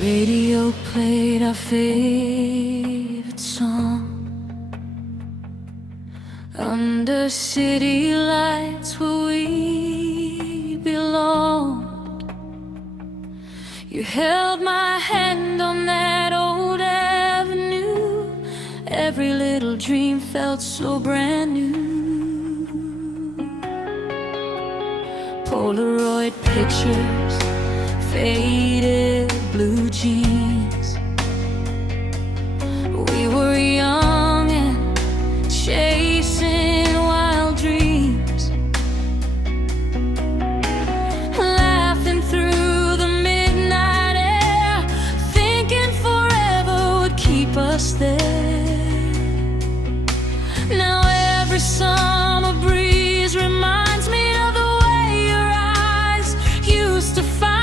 Radio played our favorite song. Under city lights where we belonged. You held my hand on that old avenue. Every little dream felt so brand new. Polaroid pictures, faded blue jeans. We were young and chasing wild dreams, laughing through the midnight air, thinking forever would keep us there. Now every summer breeze reminds me of the way your eyes used to find.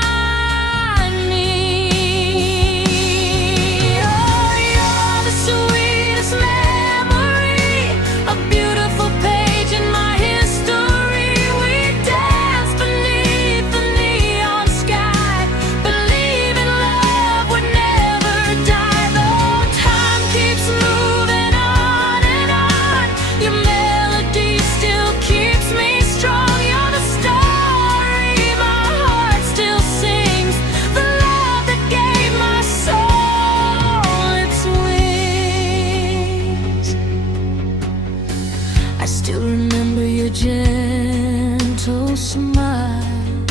Still remember your gentle smile,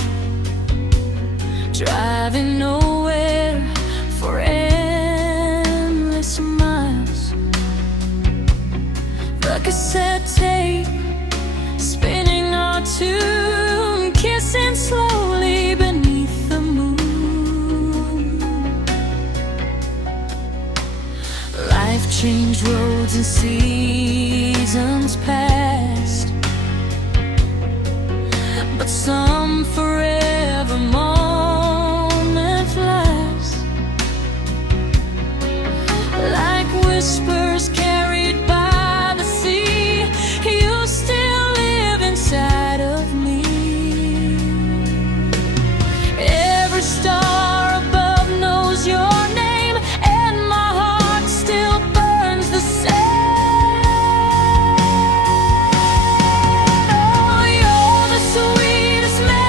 driving nowhere for endless miles. The cassette tape spinning our tune, kissing slowly beneath the moon. Life changed roads and seasons passed, but some forever moments last, like whispers carried by the sea. You still live inside of me. Every star above knows your name, and my heart still burns the same. Sweetest man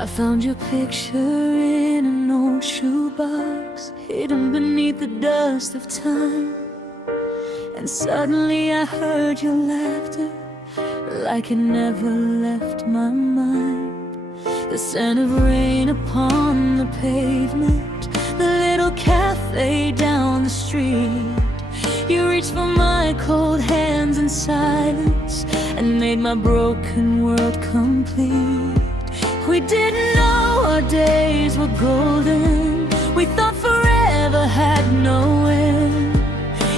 I found your picture in an old shoebox, hidden beneath the dust of time. And suddenly I heard your laughter, like it never left my mind. The scent of rain upon the pavement, the little cafe down the street. You reached for my cold hands in silence and made my broken world complete. We didn't know our days were golden, we thought forever had no end.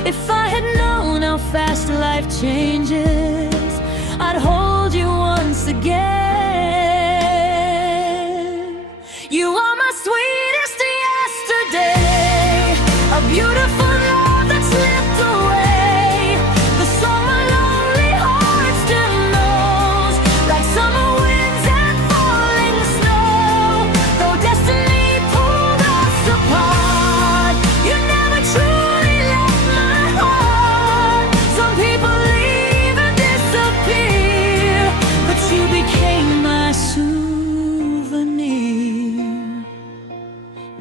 If I had known how fast life changes, I'd hold you once again. You are my sweetest yesterday, a beautiful love that slipped away, the song my lonely heart still knows, like summer winds and falling snow. Though destiny pulled us apart, you never truly left my heart. Some people leave and disappear, but you became my souvenir.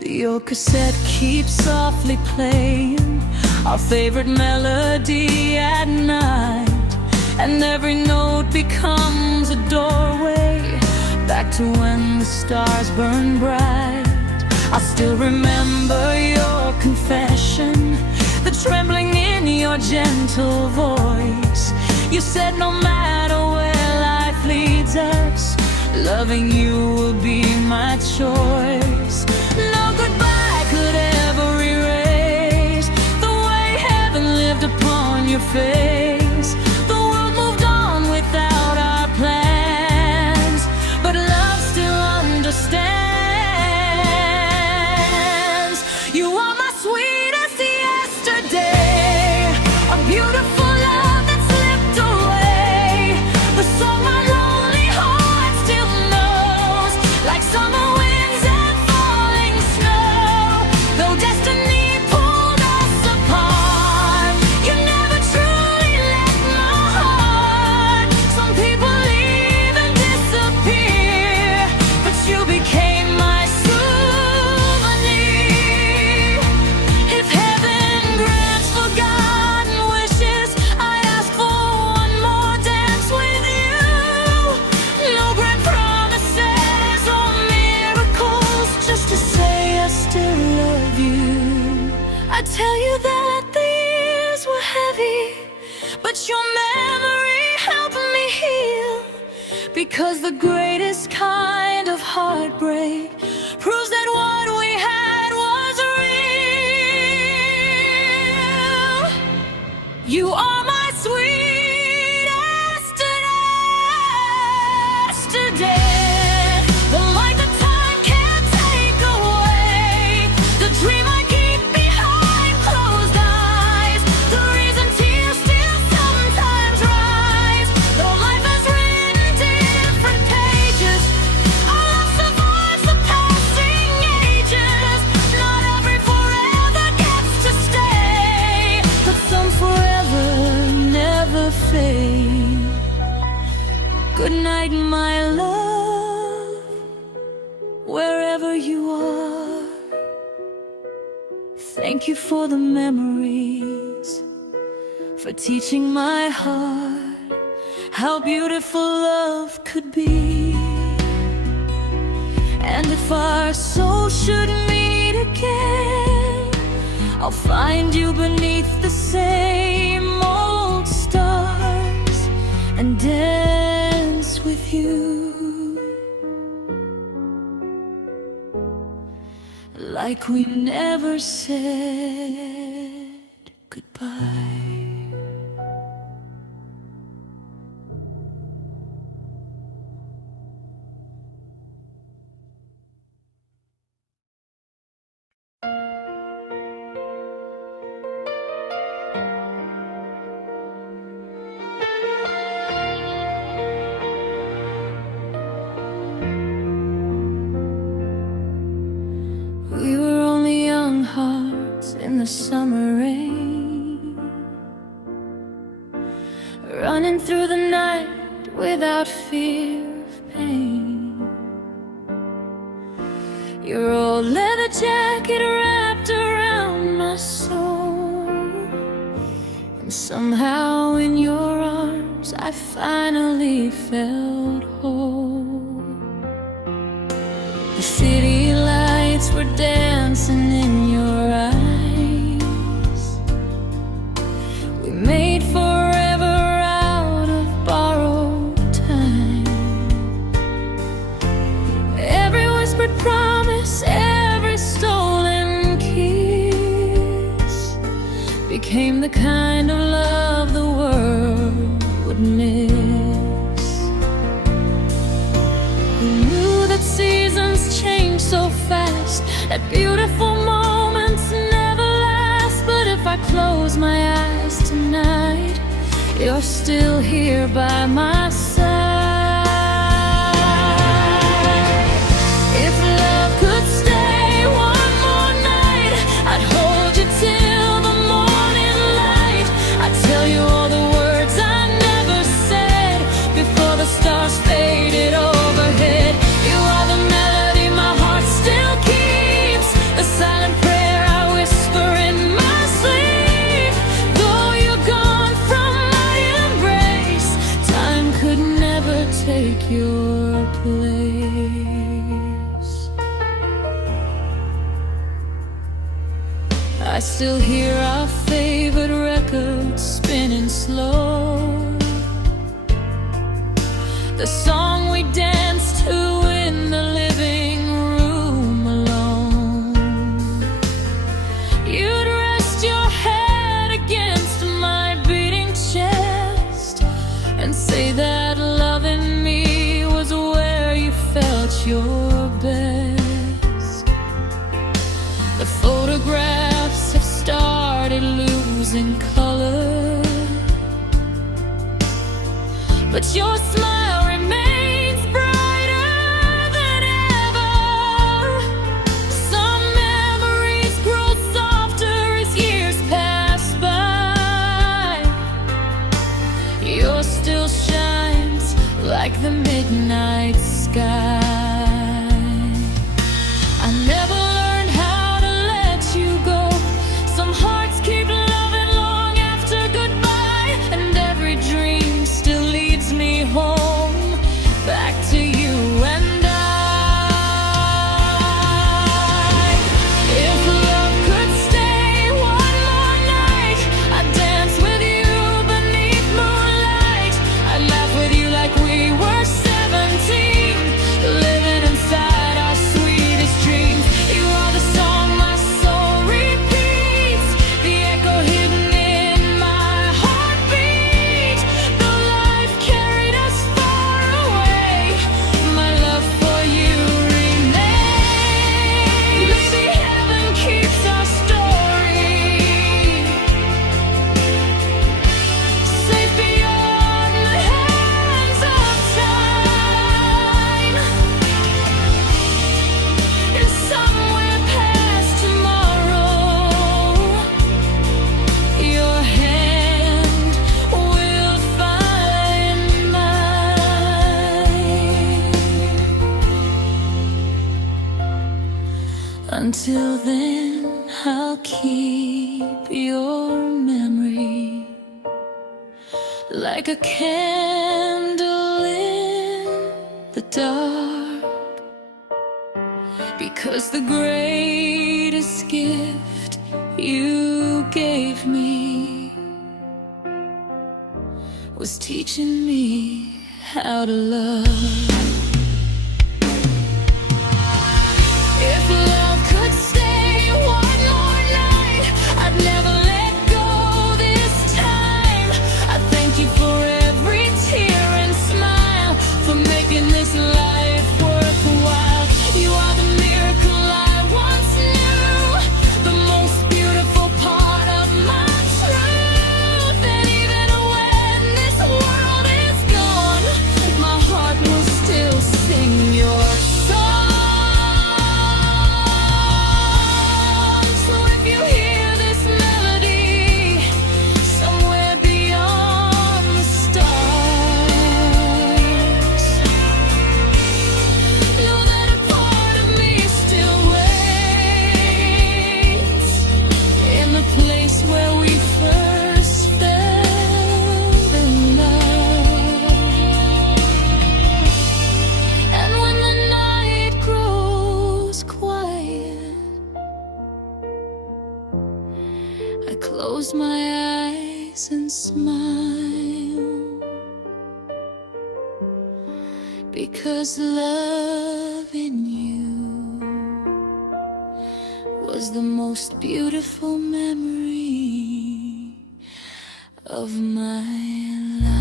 Your cassette keeps softly playing our favorite melody at night, and every note becomes a doorway back to when the stars burn bright. I still remember your confession, the trembling in your gentle voice. You said no matter where life leads us, loving you will be my choice. No goodbye could ever erase the way heaven lived upon your face. The world moved on without our plans, but love still understands. You are my sweetest yesterday, a beautiful love that slipped away, the song my lonely heart still knows, like summer winds and falling snow. Though destiny pulled us apart, you never truly left my heart. Some people leave and disappear, but you became my souvenir. If heaven grants forgotten wishes, I'd ask for one more dance with you. No grand promises or miracles, just to say I still love you. I tell you that the years were heavy, but your memory helped me heal. Because the greatest kind of heartbreak proves that what we had was real. You are my sweetest yesterday, the light that time can't take away, the dream I keep behind closed eyes, the reason tears still sometimes rise. Though life has written different pages, our love survives the passing ages. Not every forever gets to stay, but some forever never fade. Good night, my love, wherever you are. Thank you for the memories, for teaching my heart how beautiful love could be. And if our souls should meet again, I'll find you beneath the same old stars and dance with you like we never said goodbye. We were only young hearts in the summer rain, running through the night without fear of pain. Your old leather jacket wrapped around my soul, and somehow in your arms I finally felt whole. The city lights were dancing in your eyes. We made forever out of borrowed time. Every whispered promise, every stolen kiss became the kind of love the world would miss. Who knew that seasons change so fast, that beautiful moments never last? But if I close my eyes tonight, you're still here by my side. If love could stay one more night, I'd hold you till the morning light. I'd tell you all the words I never said before the stars faded overhead. You are the melody my heart still keeps, the silent prayer I whisper in my sleep. Though you're gone from my embrace, time could never take your place. I still hear our favorite record spinning slow, the song we danced to in the living room alone. You'd rest your head against my beating chest and say that loving me was where you felt your best. The photographs have started losing color, but your smile remains brighter than ever. Some memories grow softer as years pass by. Yours still shines like the midnight sky. I never learned how to let you go. Some hearts keep loving long after goodbye, and every dream still leads me home, back to you and I. If love could stay one more night, I'd dance with you beneath moonlight. I'd laugh with you like we were 17, living inside our sweetest dreams. You are the song my soul repeats, the echo hidden in my heartbeat. Though life carried us far away, my love for you remains. Maybe heaven keeps our story safe beyond the hands of time. And somewhere past tomorrow, your hand will find mine. Until then, I'll keep your memory like a candle in the dark, because the greatest gift you gave me was teaching me how to love. If love could stay one more night, I'd never let go this time. I thank you for every tear and smile, for making this life worthwhile. You are the miracle I once knew, the most beautiful part of my truth. And even when this world is gone, my heart will still because loving you was the most beautiful memory of my life.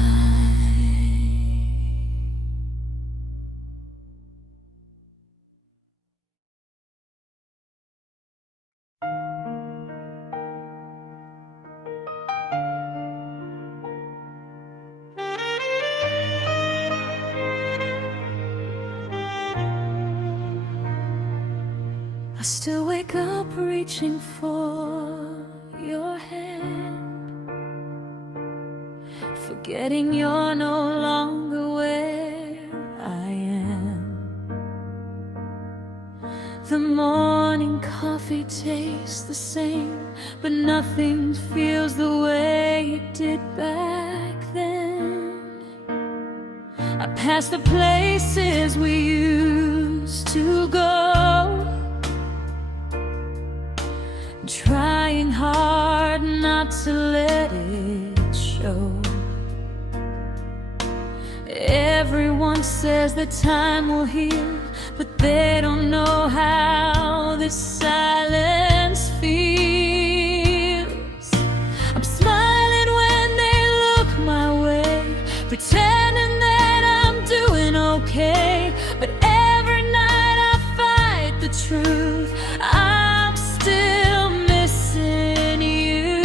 I still wake up reaching for your hand, forgetting you're no longer where I am. The morning coffee tastes the same, but nothing feels the way it did back then. I pass the places we used to go, trying hard not to let it show. Everyone says that time will heal, but they don't know how this silence feels. I'm smiling when they look my way, pretending that I'm doing okay, but every night I fight the truth. I'm still missing you.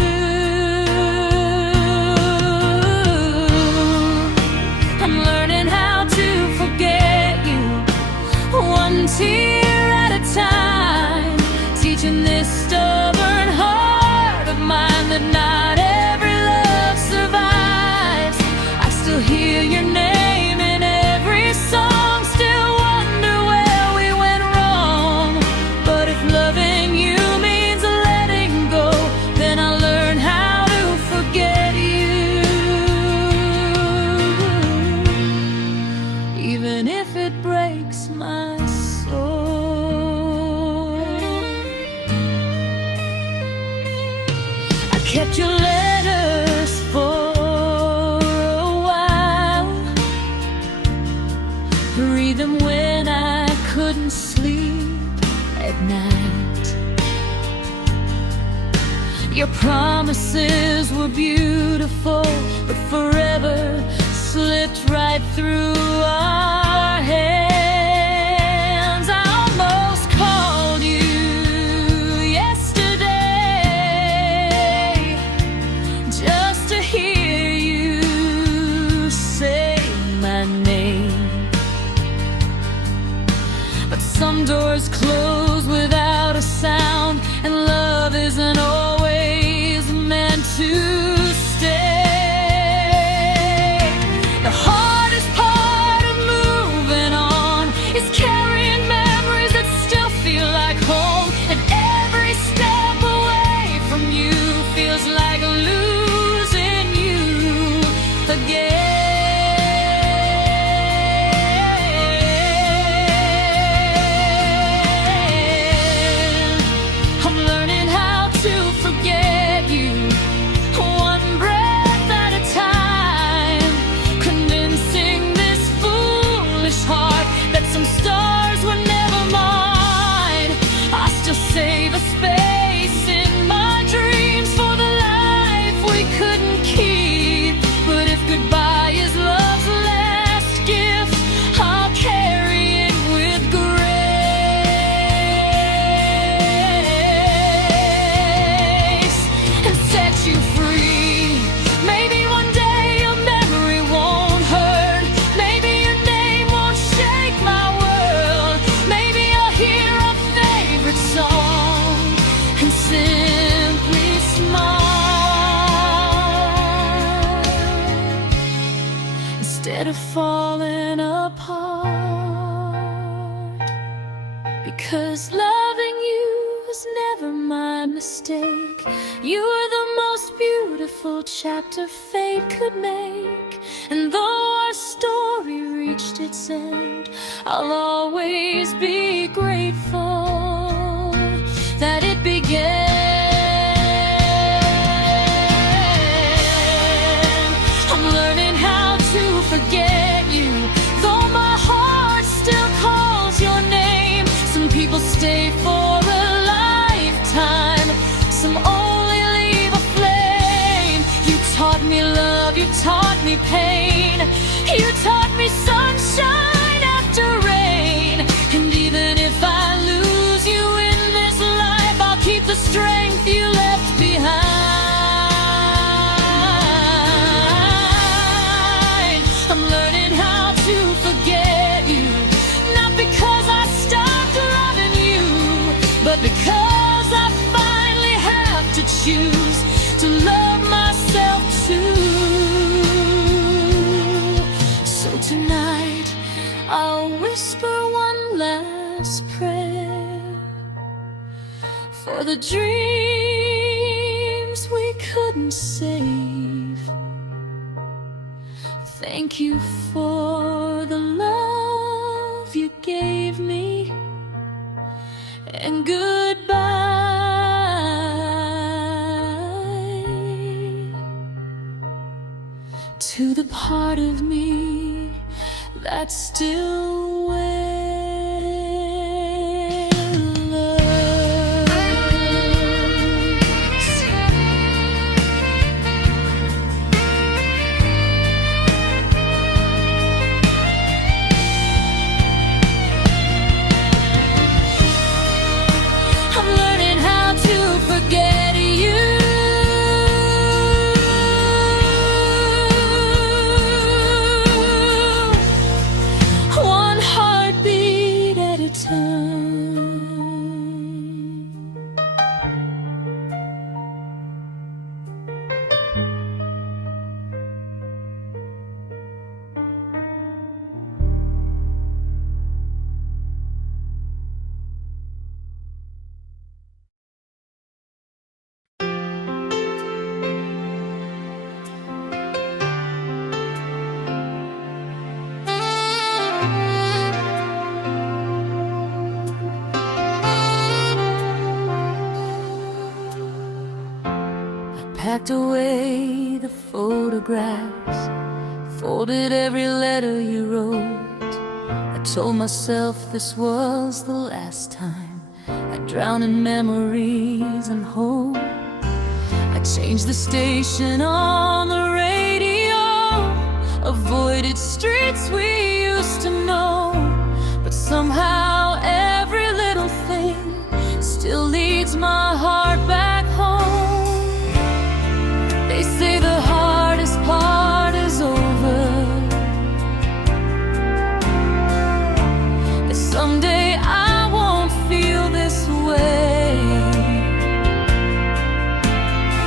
I'm learning how to forget you, one tear at a time, teaching this stubborn heart of mine that not every love survives. I still hear your name in every song, still wonder where we went wrong. But if loving you means letting go, then I learn how to forget you, even if it breaks my soul. I kept your letters for a while, read them when I couldn't sleep at night. Your promises were beautiful, but forever slipped right through our hands. I almost called you yesterday just to hear you say my name, but some doors close without a sound, and love isn't always meant to stay. The hardest part of moving on is carrying memories that still feel like home, and every step away from you feels like losing you again. I'm learning how to forget you, one breath at a time, condensing this foolish heart that some stars were never mine. I still save a space in my dreams for the life we couldn't keep. But if goodbye is love's last gift, I'll carry it with grace and set you free. Maybe one day your memory won't hurt, maybe your name won't shake my world, maybe I'll hear our favorite song and simply smile instead of falling apart. Because loving you was never my mistake. You were the most beautiful chapter fate could make. And though our story reached its end, I'll always be grateful that it began. I'm learning how to forget you, though my heart you taught me pain. You taught me sunshine after rain. And even if I lose you in this life, I'll keep the strength you left behind. I'm learning how to forget you, not because I stopped loving you, but because I finally have to choose to love myself too. So tonight I'll whisper one last prayer for the dreams we couldn't save. Thank you for the love you gave me, and goodbye to the part of me that still waits. I'm learning how to forget you. One heartbeat at a time. Packed away the photographs, folded every letter you wrote. I told myself this was the last time I'd drown in memories and hope. I changed the station on the radio, avoided streets we used to know, but somehow every little thing still leads my heart back home. They say the hardest part is over, that someday I won't feel this way.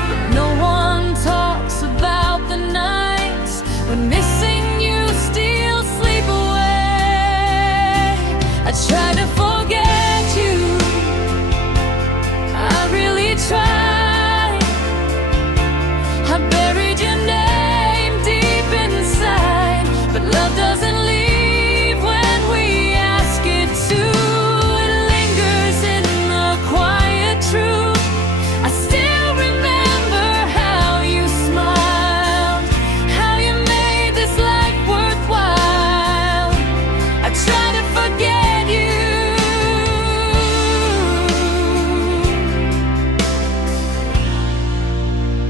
But no one talks about the nights when missing you steals sleep away. I try to forget you, I really try. I buried your name deep inside, but love doesn't leave when we ask it to. It lingers in the quiet truth. I still remember how you smiled, how you made this life worthwhile. I try to forget you,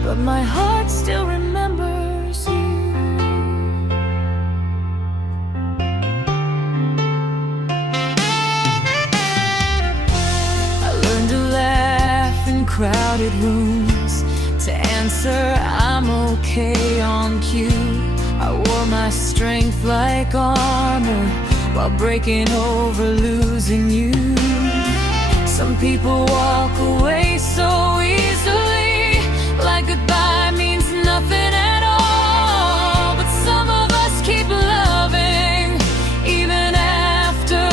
but my heart still remembers you. I learned to laugh in crowded rooms, to answer I'm okay on cue. I wore my strength like armor while breaking over losing you. Some people walk away so easily, like goodbye means nothing at all. But some of us keep loving even after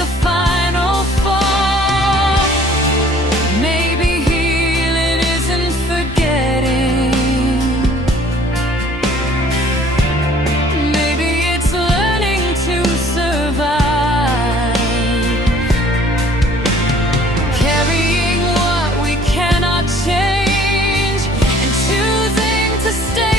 the final fall. Maybe healing isn't forgetting, maybe it's learning to survive, carrying what we cannot change, and choosing to stay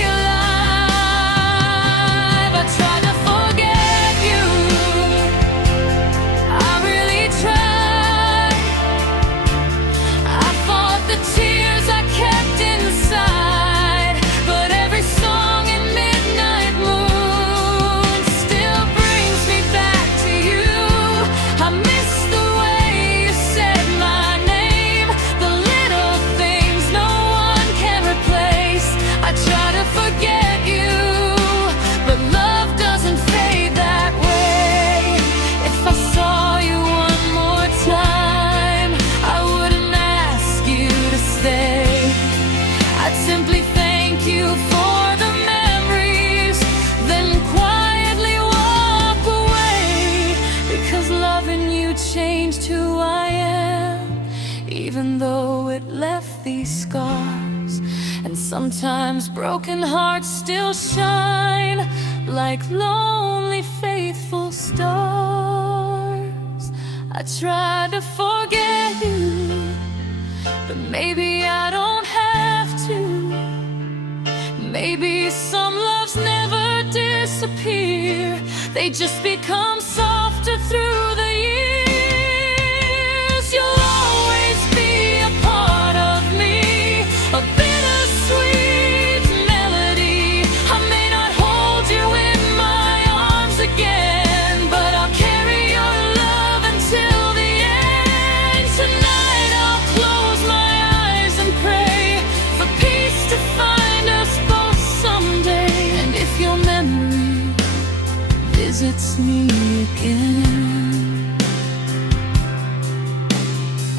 Sometimes broken hearts still shine like lonely, faithful stars. I try to forget you, but maybe I don't have to. Maybe some loves never disappear, they just become softer through the years. You'll always be a part of me, a bittersweet melody. I may not hold you in my arms again, but I'll carry your love until the end. Tonight I'll close my eyes and pray for peace to find us both someday. And if your memory visits me again,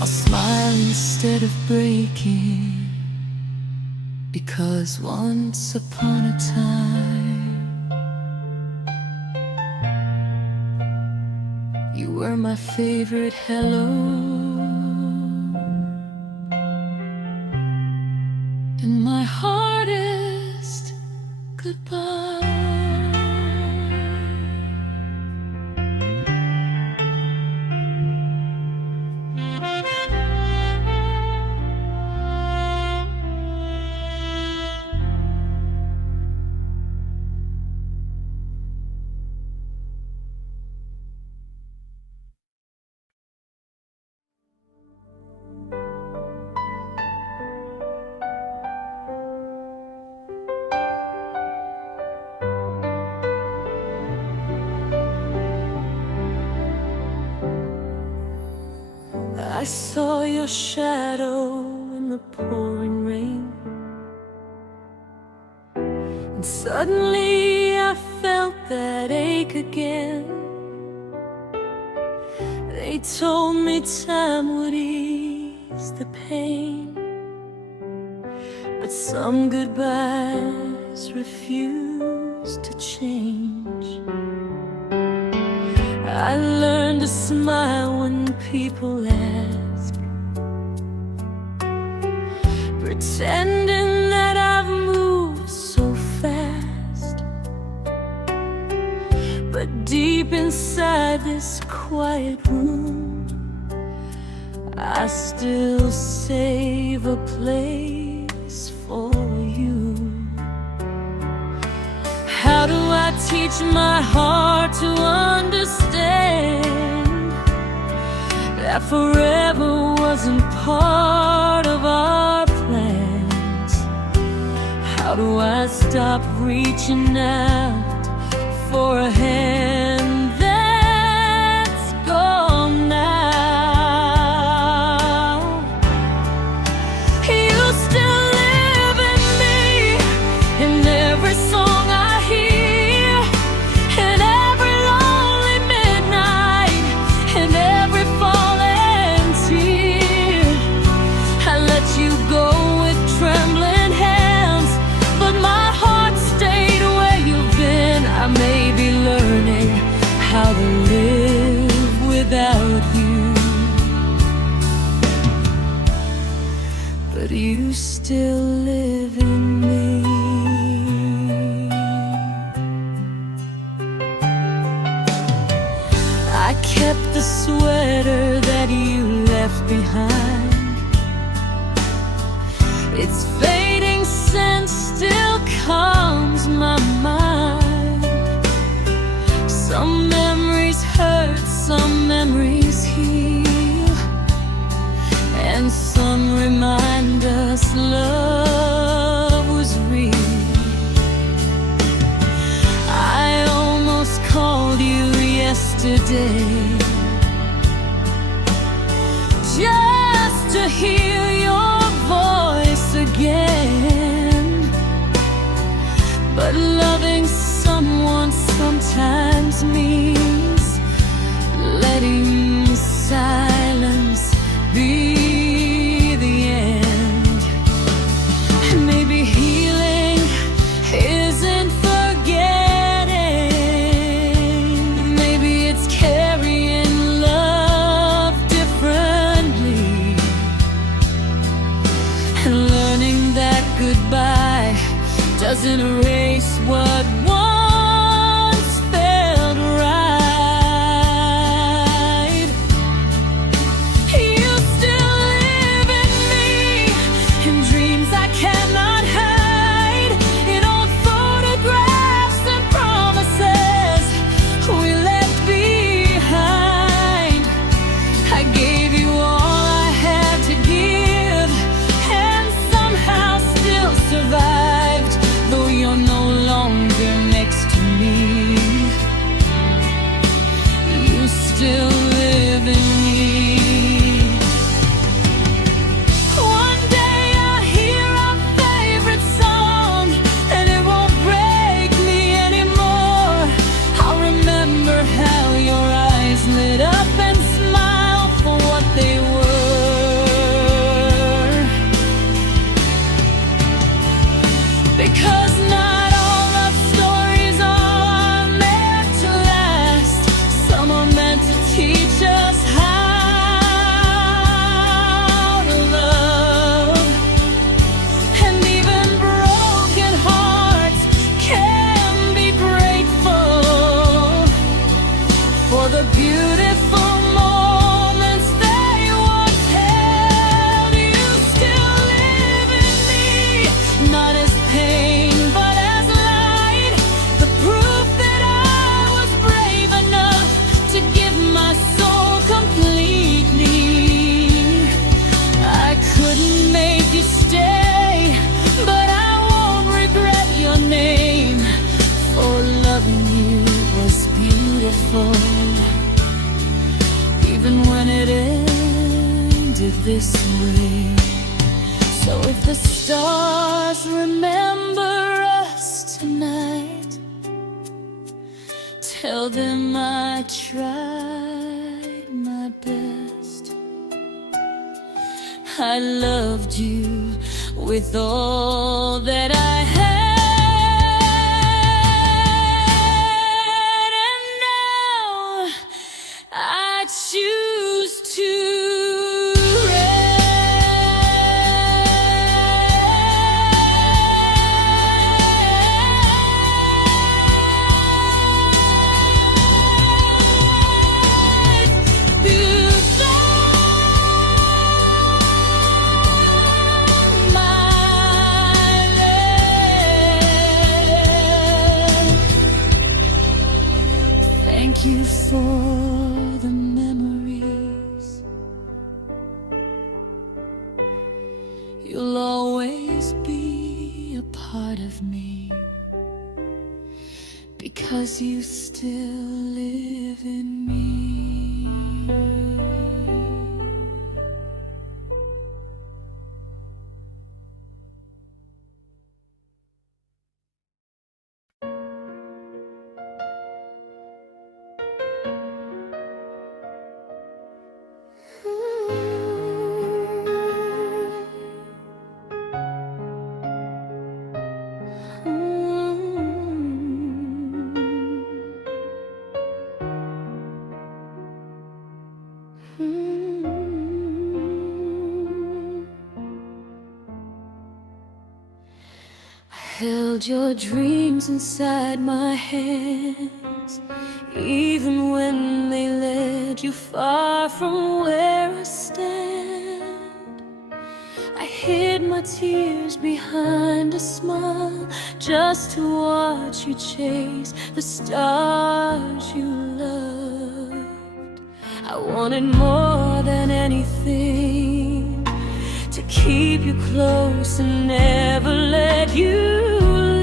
I'll smile instead of breaking, because once upon a time you were my favorite hello and my hardest goodbye. I saw your shadow in the pouring rain, and suddenly I felt that ache again. They told me time would ease the pain, but some goodbyes refuse to change. I learned to smile when people ask, pretending that I've moved so fast. But deep inside this quiet room, I still save a place for you. How do I teach my heart to understand that forever wasn't part of our plans? How do I stop reaching out for a hand that's gone now? You still live in me, in every song I hear, in every lonely midnight, in every falling tear. I let you go with trembling hands, but my heart stayed where you've been. I may be learning how to live without you, but you still live in me. I kept the sweater that you left behind. Its fading scent still calms my mind. Some memories hurt, some memories heal, and some remind us love was real. I almost called you yesterday just to hear your voice again, but loving someone sometimes means letting silence be the end. Maybe healing isn't forgetting, maybe it's carrying this way. So if the stars remember us tonight, tell them I tried my best. I loved you with all that I had, and now I choose to thank you for the memories. You'll always be a part of me, because you still live in me. Held your dreams inside my hands, even when they led you far from where I stand. I hid my tears behind a smile, just to watch you chase the stars you loved. I wanted more than anything to keep you close and never let you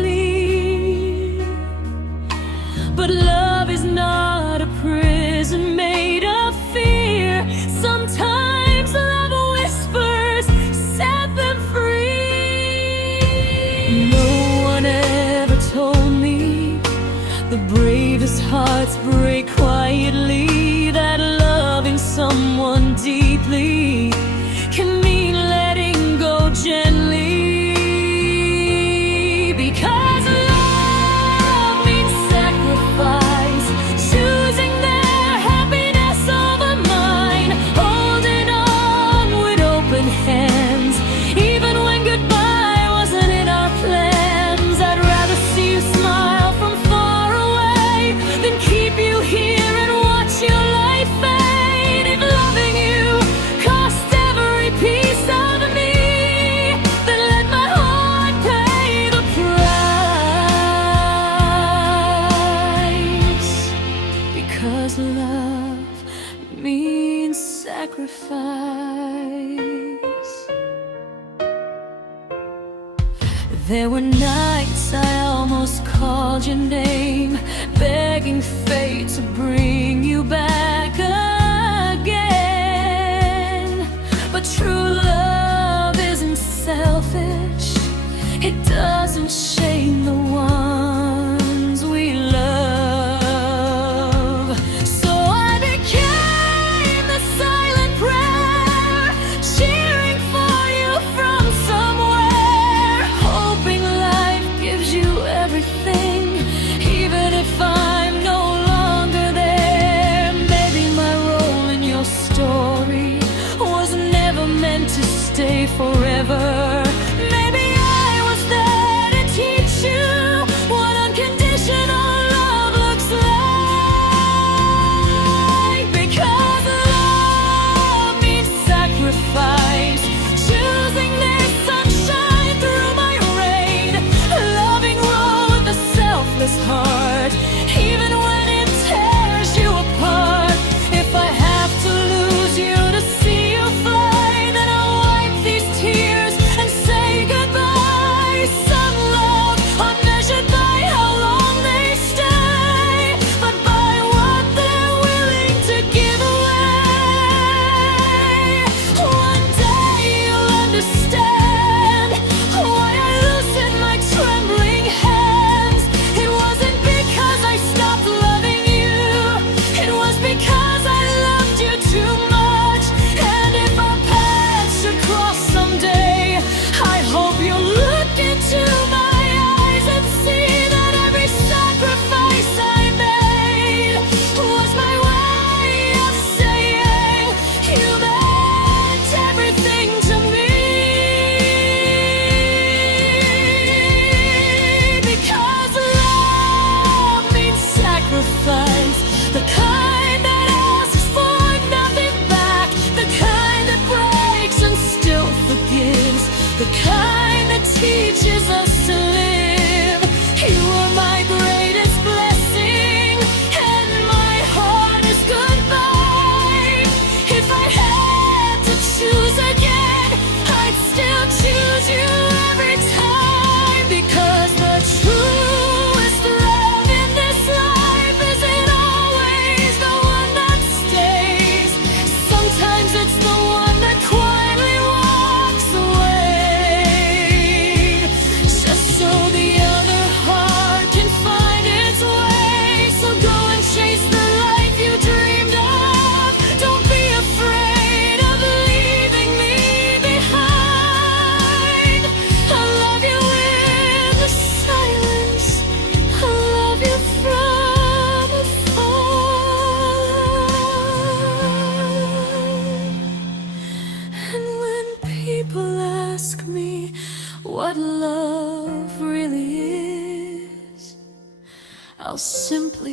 leave. But love is not a prison made of fear. Sometimes love whispers, set them free. No one ever told me the bravest hearts break quietly, that loving someone deeply can mean letting go gently. Because love means sacrifice, choosing their happiness over mine, holding on with open hands, even when goodbye wasn't in our plans. I'd rather see you smile from far away than keep you here and watch your life fade. If loving you cost every piece of me, then let my heart pay the price. Because love means sacrifice. There were nights I almost called your name, begging fate to bring you back again. But true love isn't selfish, it doesn't shame the ones we love. So I became the silent prayer, cheering for you from somewhere, hoping life gives you everything, even if I'm no longer there.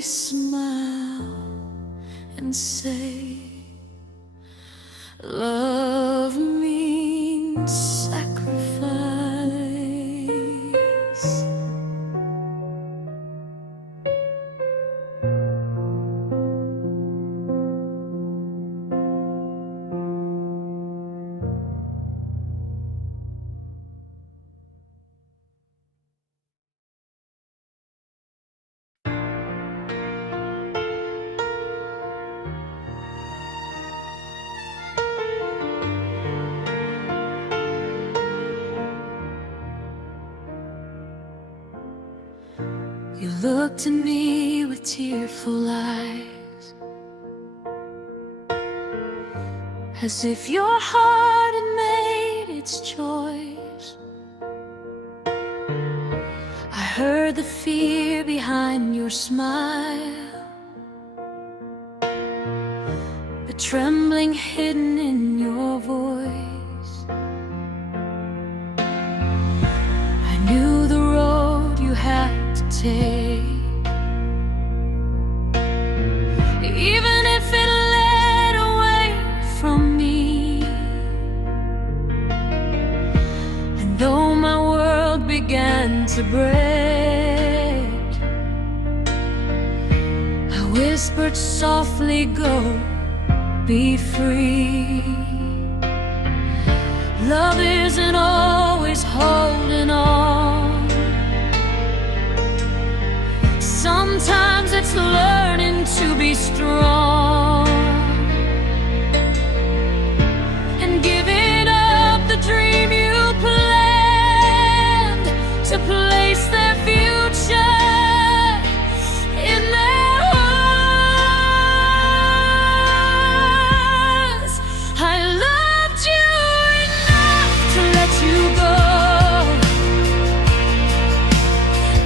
smile and say, love means sacrifice. You looked at me with tearful eyes, as if your heart had made its choice. I heard the fear behind your smile, the trembling hidden in your voice. I knew the road you had to take, even if it led away from me. And though my world began to break, I whispered softly, go, be free. Love isn't always holding on. Sometimes it's learning to be strong and giving up the dream you planned to place their future in their hands. I loved you enough to let you go,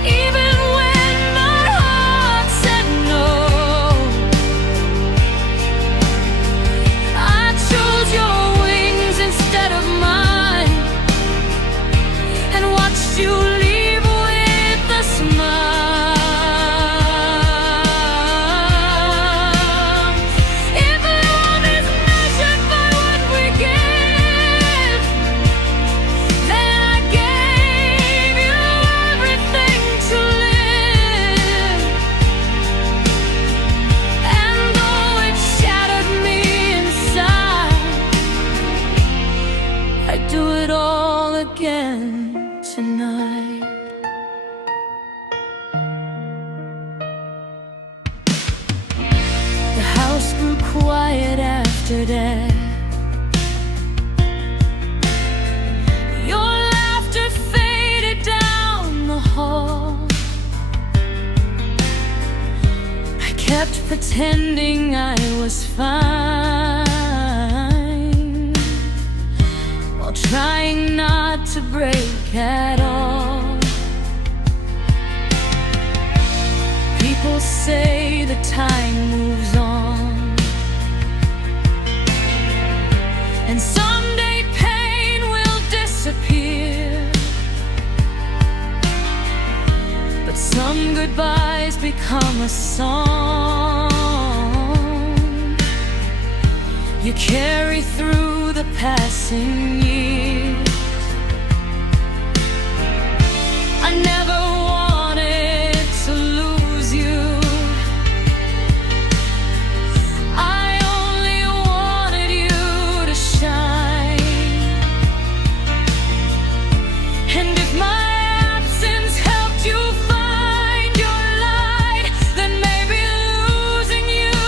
even when my heart said no. I chose your wings instead of mine and watched you leave with a smile. If love is measured by what we give, then I gave you everything to live. And though it shattered me inside, I'd do it all again tonight. The house grew quiet after death. Your laughter faded down the hall. I kept pretending I was fine, while trying not to break at all. People say the time moves on, and someday pain will disappear. But some goodbyes become a song you carry through the passing years. I never wanted to lose you. I only wanted you to shine. And if my absence helped you find your light, then maybe losing you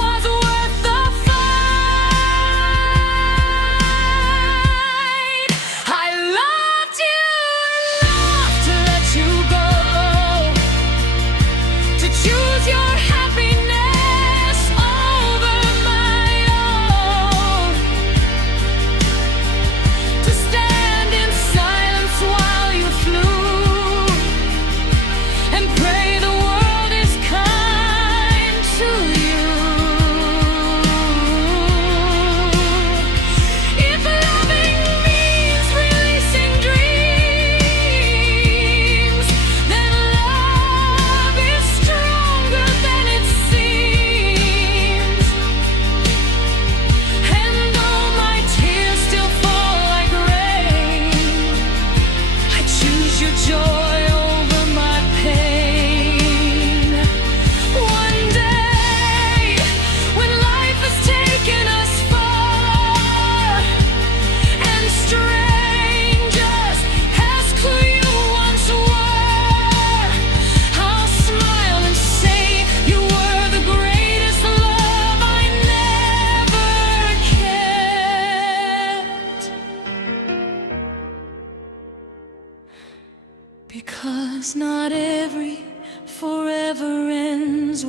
was worth the fight. I loved you enough to let you go, to choose your happiness over my own, to stand in silence while you flew, and pray the world is kind to you. If loving means releasing dreams, then love is strong.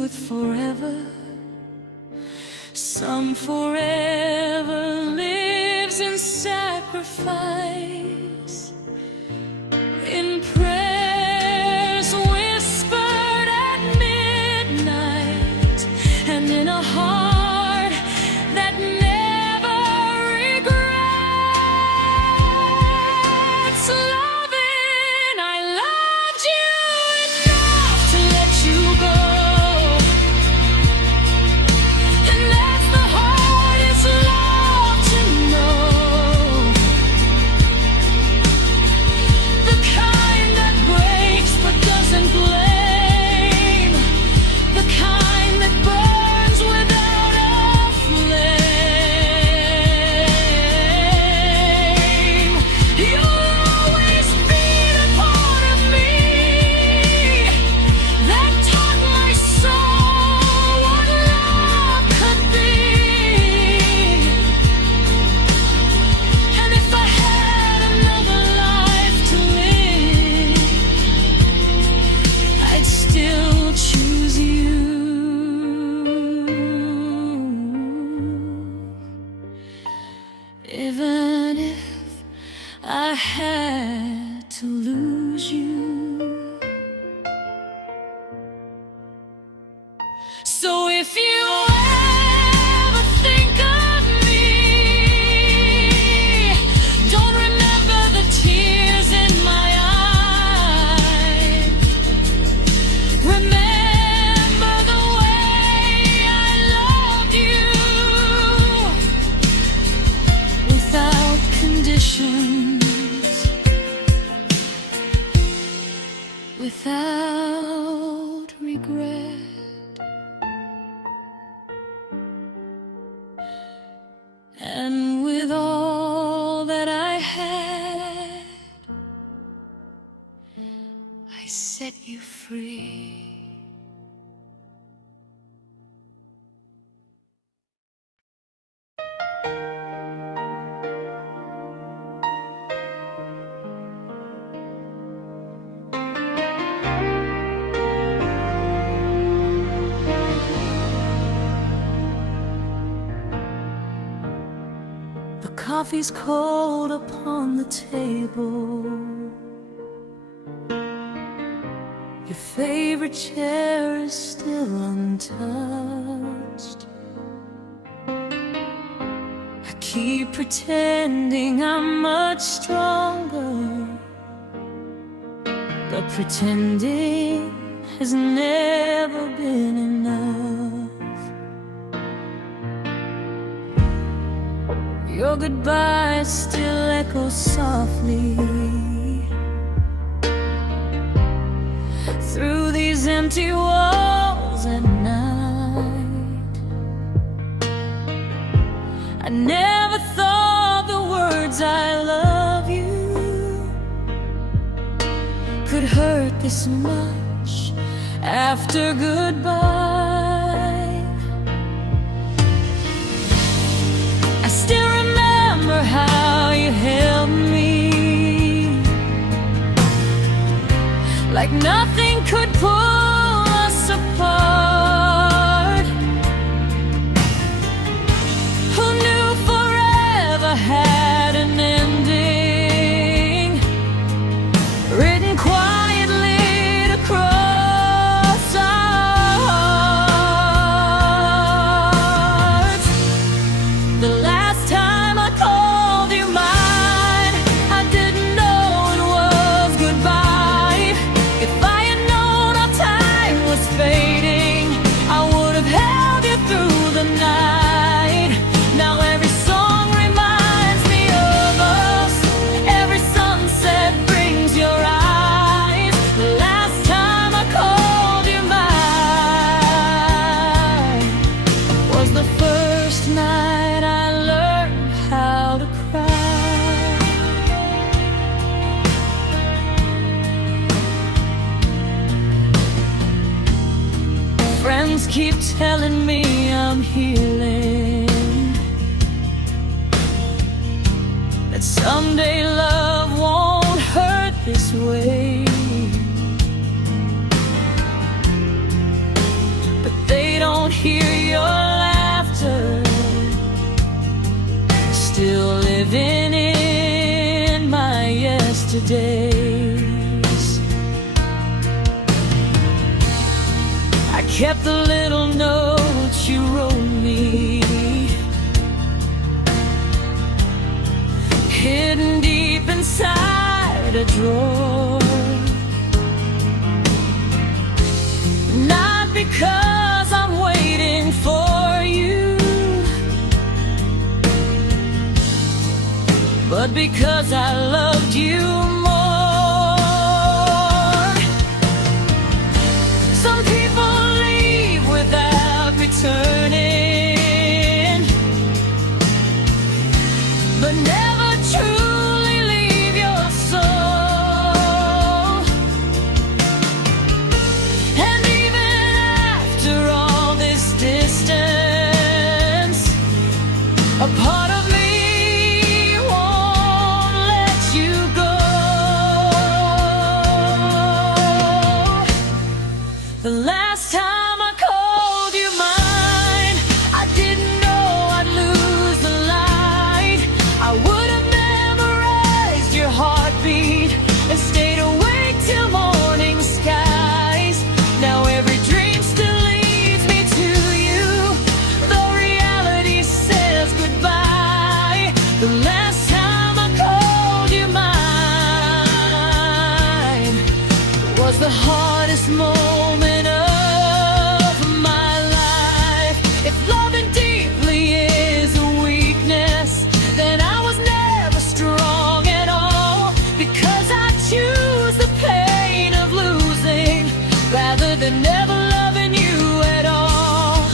with forever. Some forever lives in sacrifice, in prayers whispered at midnight, and in a heart that never regrets. Loving, I loved you enough to let you go, and that's the hardest love to know. The kind that breaks but doesn't blame, the kind that burns without a flame. You'll always be the part of me that taught my soul what love could be. And if I had another life to live, I'd still choose you. Even if I had to lose you. So if you ever think of me, don't remember the tears in my eyes. Remember the way I loved you, without conditions, without regret. And with all that I had, I set you free. The coffee's cold upon the table, your favorite chair is still untouched. I keep pretending I'm much stronger, but pretending has never been enough. Your goodbyes still echo softly through these empty walls at night. I never thought the words I love you could hurt this much after goodbye. I still remember how you held me, like nothing could pull us apart. Who knew forever had an ending, written quietly across our hearts. The last time I called you mine, I didn't know it was goodbye. If I had known our time was fading, I would have held you through the night. Now every song reminds me of us, every sunset brings your eyes. The last time I called you mine was the first night I learned how to cry. Friends keep telling me I'm healing, that someday love won't hurt this way. But hear your laughter, still living in my yesterdays. I kept the little notes you wrote me, hidden deep inside a drawer. Not because I'm waiting for you, but because I loved you more. Some people leave without returning, but never truly leave your soul. And even after all this distance, a part of me won't let you go. The last time I called you mine, I didn't know I'd lose the light. I would have memorized your heartbeat and stayed awake till morning skies. Now every dream still leads me to you, though reality says goodbye. The last time I called you mine was the hardest moment of my life. If loving deeply is a weakness, then I was never strong at all, because I choose the pain of losing rather than never loving you at all.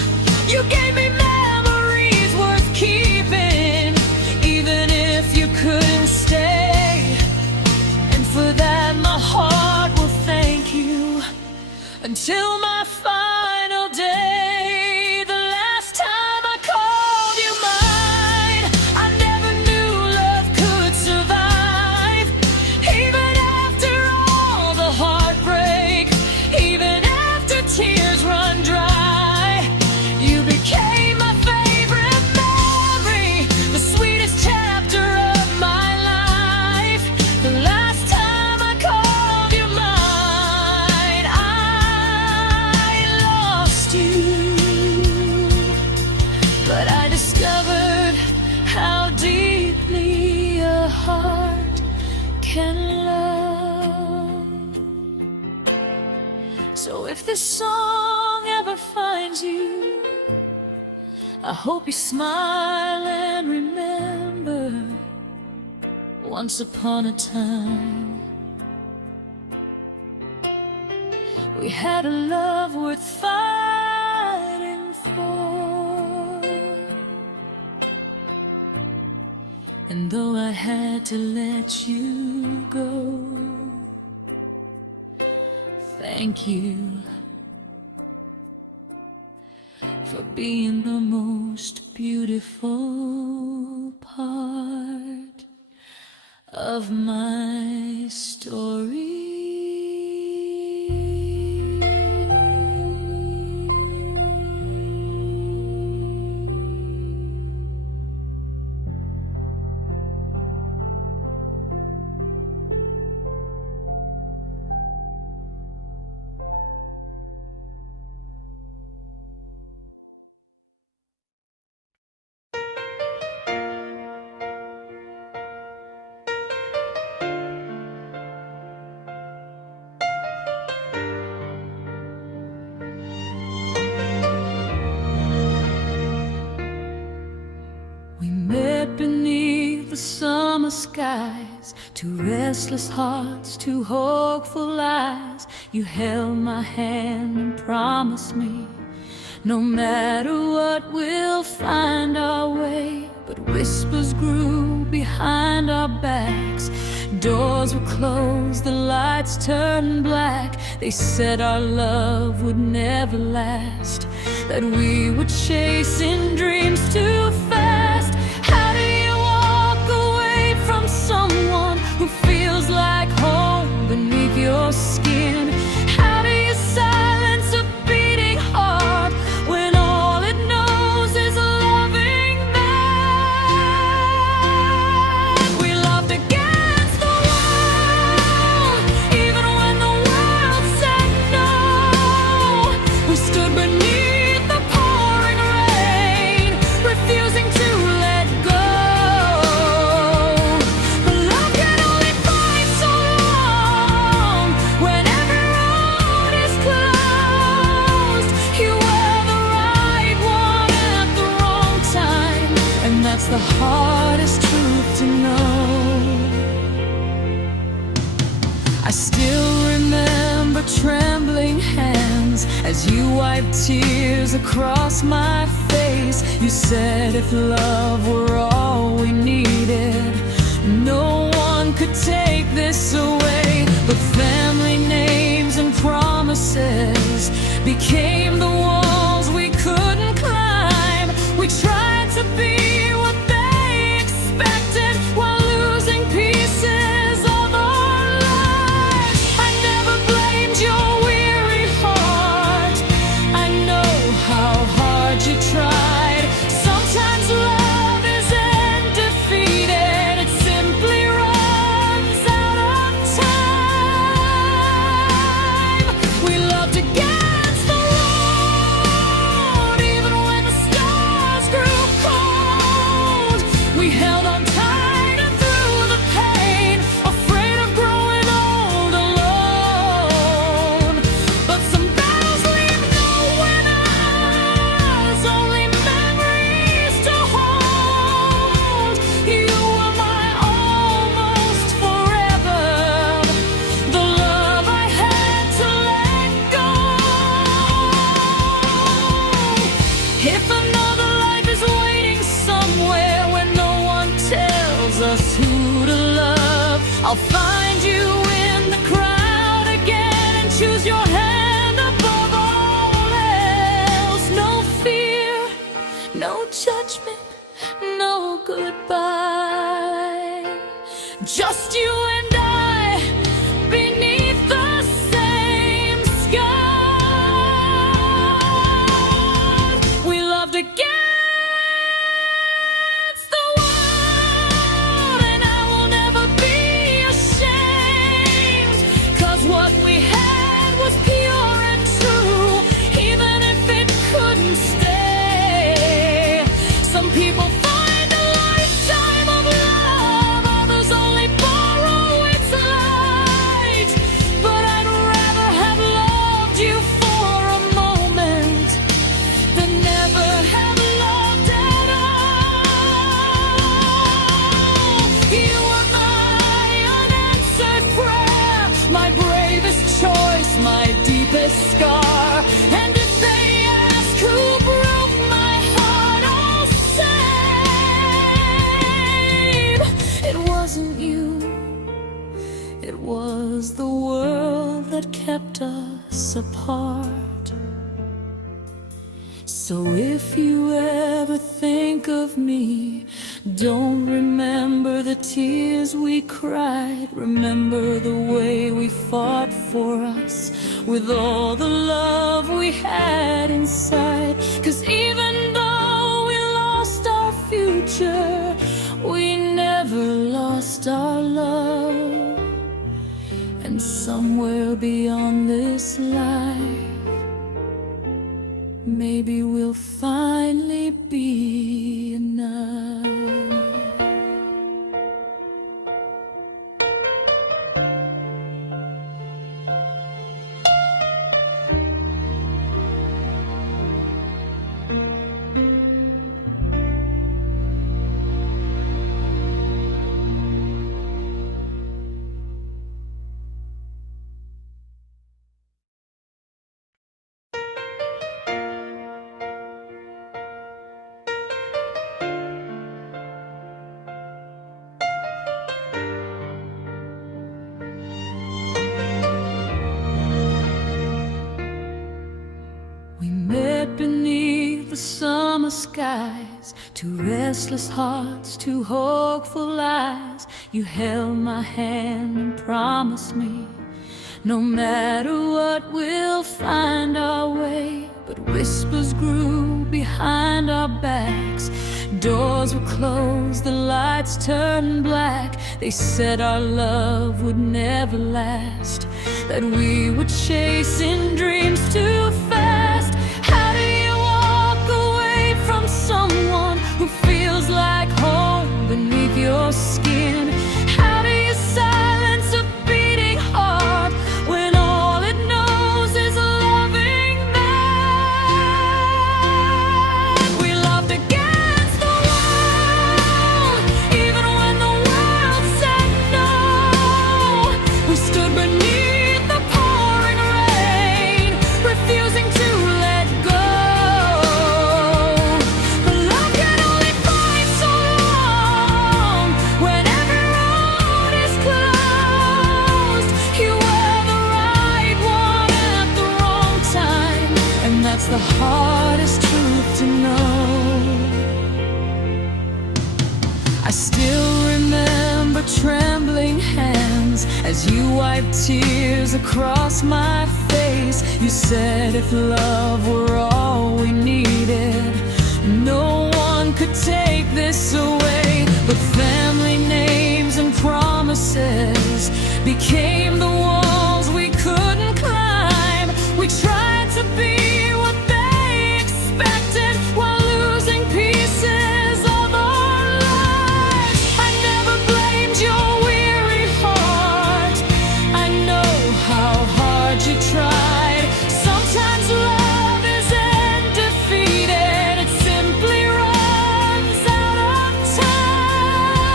You gave me memories worth keeping, even if you couldn't stay, and for that my heart will thank you until my final day. The last time I called you mine, I never knew love could survive. Even after all the heartbreak, even after tears run dry, you became my favorite memory, the sweetest chapter of my life. The last time I called you mine, I lost you, but I discovered how deeply a heart can love. So if this song ever finds you, I hope you smile and remember, once upon a time we had a love worth fighting for. And though I had to let you go, thank you for being the most beautiful part of my story. Beneath the summer skies, two restless hearts, two hopeful eyes. You held my hand and promised me, no matter what, we'll find our way. But whispers grew behind our backs, doors were closed, the lights turned black. They said our love would never last, that we were chasing dreams too fast. How do you walk away from someone who feels like home beneath your skin? How do you silence a beating heart when all the hardest truth to know. I still remember trembling hands as you wiped tears across my face. You said if love were all we needed, no one could take this away. But family names and promises became the walls we couldn't climb. We tried to be what they expected while losing pieces of our lives. I never blamed your weary heart. I know how hard you tried. Sometimes love isn't defeated, it simply runs out of time. We loved against the road, even when the stars grew cold. We held on tight and through the pain, afraid of growing old alone. But some battles leave no winners, only memories to hold. You were my almost forever, the love I had to let go. If another life is waiting somewhere where no one tells us who to love, I'll find you in the crowd again and choose your hand above all else. No fear, no judgment, no goodbye. Just you and I beneath the same sky. We loved against the world, and I will never be ashamed. 'Cause what we had was pure and true, even if it couldn't stay. Some people find a lifetime of love, others only borrow its light. But I'd rather have loved you for a moment than never have loved at all. You were my unanswered prayer, my bravest choice, my deepest scar. And if they ask who broke my heart, I'll say it wasn't you. It was the world that kept us apart. So if you ever think of me, don't remember the tears we cried. Remember the way we fought for us with all the love we had inside. 'Cause even though we lost our future, we never lost our love. And somewhere beyond this life, maybe we'll finally be enough. Beneath the summer skies, two restless hearts, two hopeful eyes. You held my hand and promised me, no matter what, we'll find our way. But whispers grew behind our backs, doors were closed, the lights turned black. They said our love would never last, that we were chasing dreams too fast. How do you walk away from someone who feels like home beneath your skin? How do you silence a beating heart when all it knows is loving that? We loved against the world, hardest truth to know. I still remember trembling hands as you wiped tears across my face. You said if love were all we needed, no one could take this away. But family names and promises became the walls we couldn't climb. We tried to be what they expected while losing pieces of our lives. I never blamed your weary heart. I know how hard you tried. Sometimes love isn't defeated, it simply runs out of time.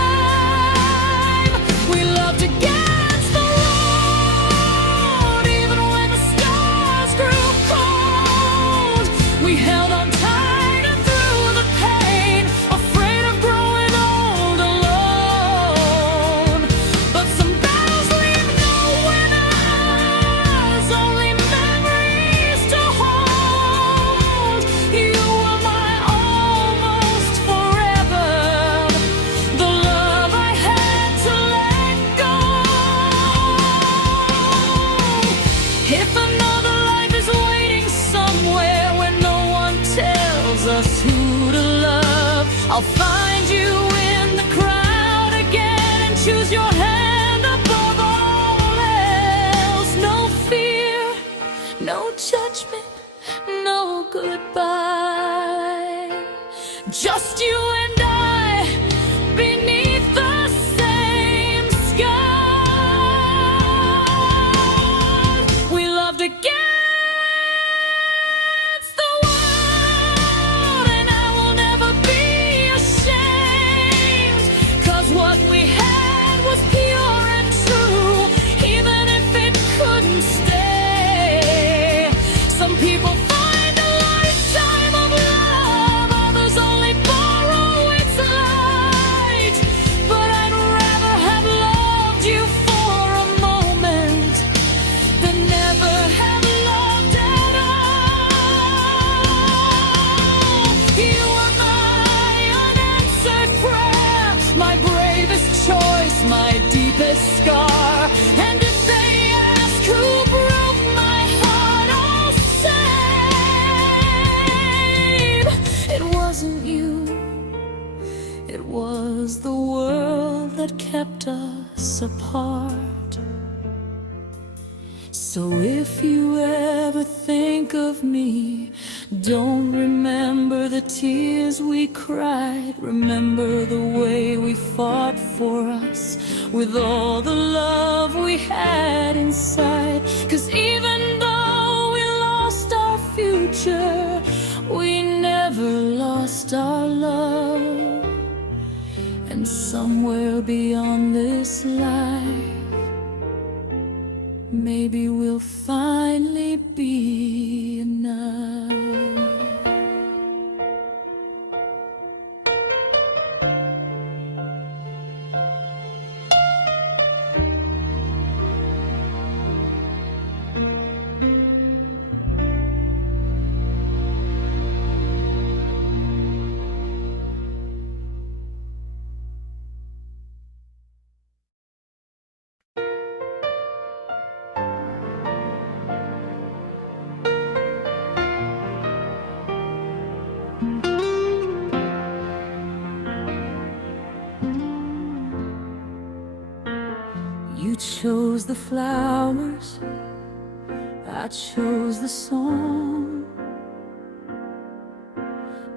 We loved against the road, even when the stars grew cold. We held on tighter through the pain, afraid of growing old alone. But some battles leave no winners, only memories to hold. You were my almost forever, the love I had to let go. If another life is waiting somewhere where no one tells us who to love, I'll find you in the crowd again and choose your hand above all else. No fear, no judgment, no goodbye. Just you and I beneath the same sky. We loved against the world, and I will never be ashamed. 'Cause what we had was pure and true, even if it couldn't stay. Some people find a lifetime of love, others only borrow its light. But I'd rather have loved you for a moment than never have loved at all. You are my unanswered prayer, my bravest choice, my deepest scar. And if they ask who broke my heart, I'll say it wasn't you. It was the world that kept us apart. So if you ever think of me, don't remember the tears we cried. Remember the way we fought for us with all the love we had inside. 'Cause even though we lost our future, we never lost our love. And somewhere beyond this life, maybe we'll finally be enough. You chose the flowers, I chose the song.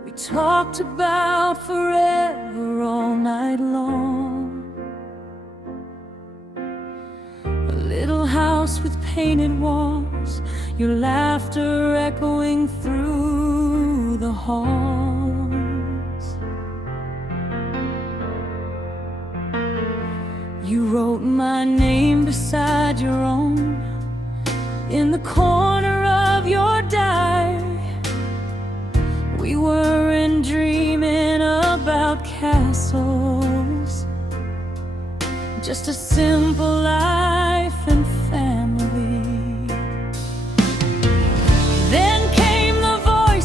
We talked about forever all night long. A little house with painted walls, your laughter echoing through the halls. You wrote my name beside your own in the corner of your diary. We weren't dreaming about castles, just a simple life and family. Then came the voice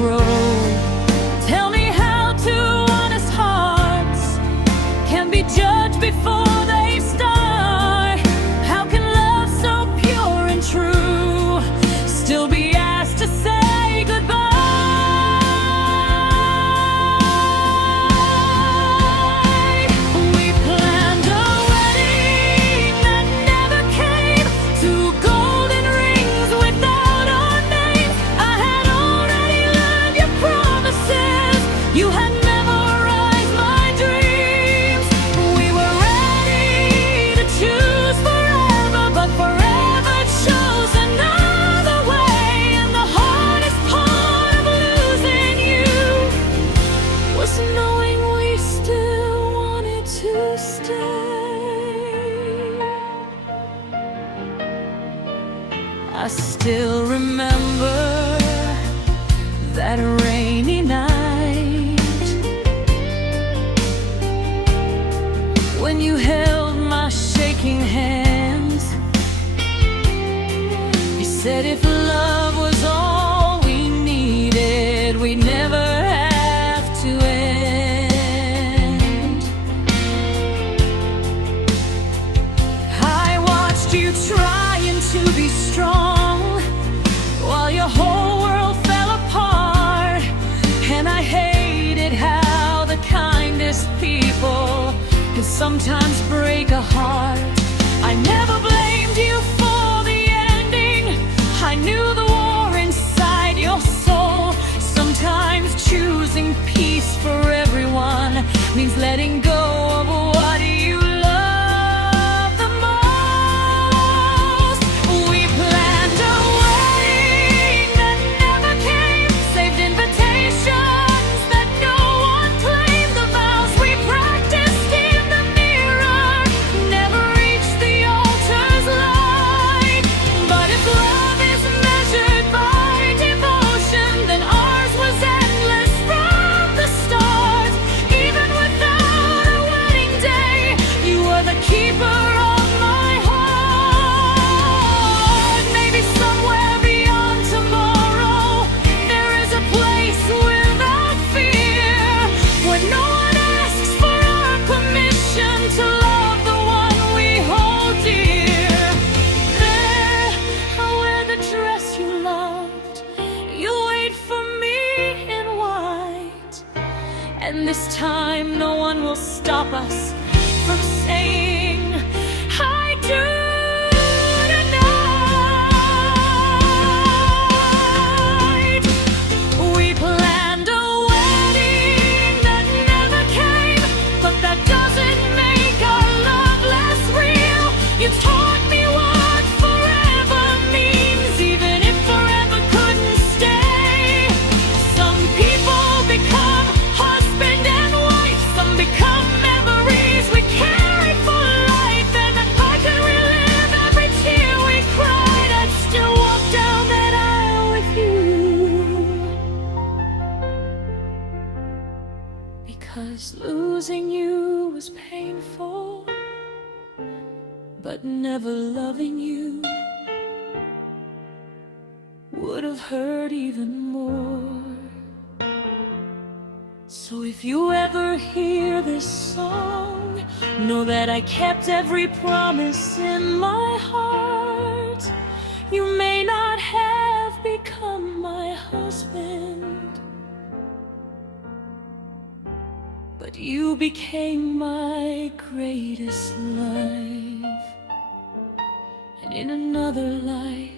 grow. Tell me how two honest hearts can be judged before they start. How can love so pure and true still be asked to say goodbye? We planned a wedding that never came, two golden rings without our names. I had already learned your promises, you had memorized my dreams. We were ready to choose forever, but forever chose another way. And the hardest part of losing you was knowing we still wanted to stay. I still remember that rainy night when you held my shaking hands. You said if love was all we needed, we'd never have to end. I watched you trying to be strong while your whole world fell apart, and I hated how the kindest people can sometimes break a heart. I never blamed you for the ending, I knew the war inside your soul. Sometimes choosing peace for everyone means letting go of what you love the most. We planned a wedding that never came, saved invitations that no one claimed. The vows we practiced in the mirror never reached the altar's light. But if love is measured by devotion, then ours was endless from the start. Even without a wedding day, you were the keeper of my heart. Maybe somewhere beyond tomorrow there is a place without fear, where no one asks for our permission to love the one we hold dear. There, I'll wear the dress you loved, you'll wait for me in white, and this time no one will stop us from saying I do tonight. We planned a wedding that never came, but that doesn't make our love less real. You taught me what forever means, even if forever couldn't stay. Some people become husband and wife, some become memories we carry for life. And if I could relive every tear we cried, I'd still walk down that aisle with you. Because losing you was painful, but never loving you would have hurt even more. So if you ever hear this song, know that I kept every promise in my heart. You may not have become my husband, but you became my greatest life. And in another life,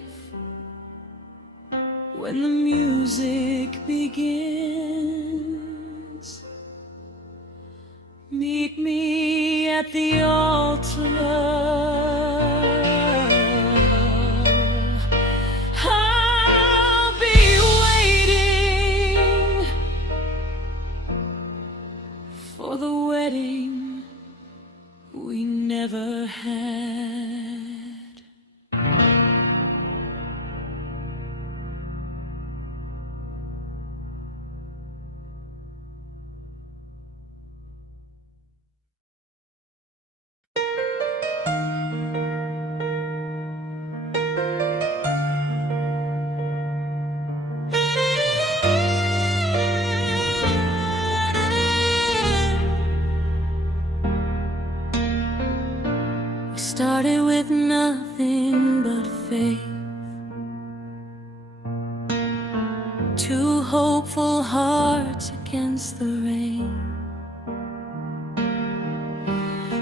when the music begins, meet me at the altar. I'll be waiting for the wedding we never had. started with nothing but faith. Two hopeful hearts against the rain.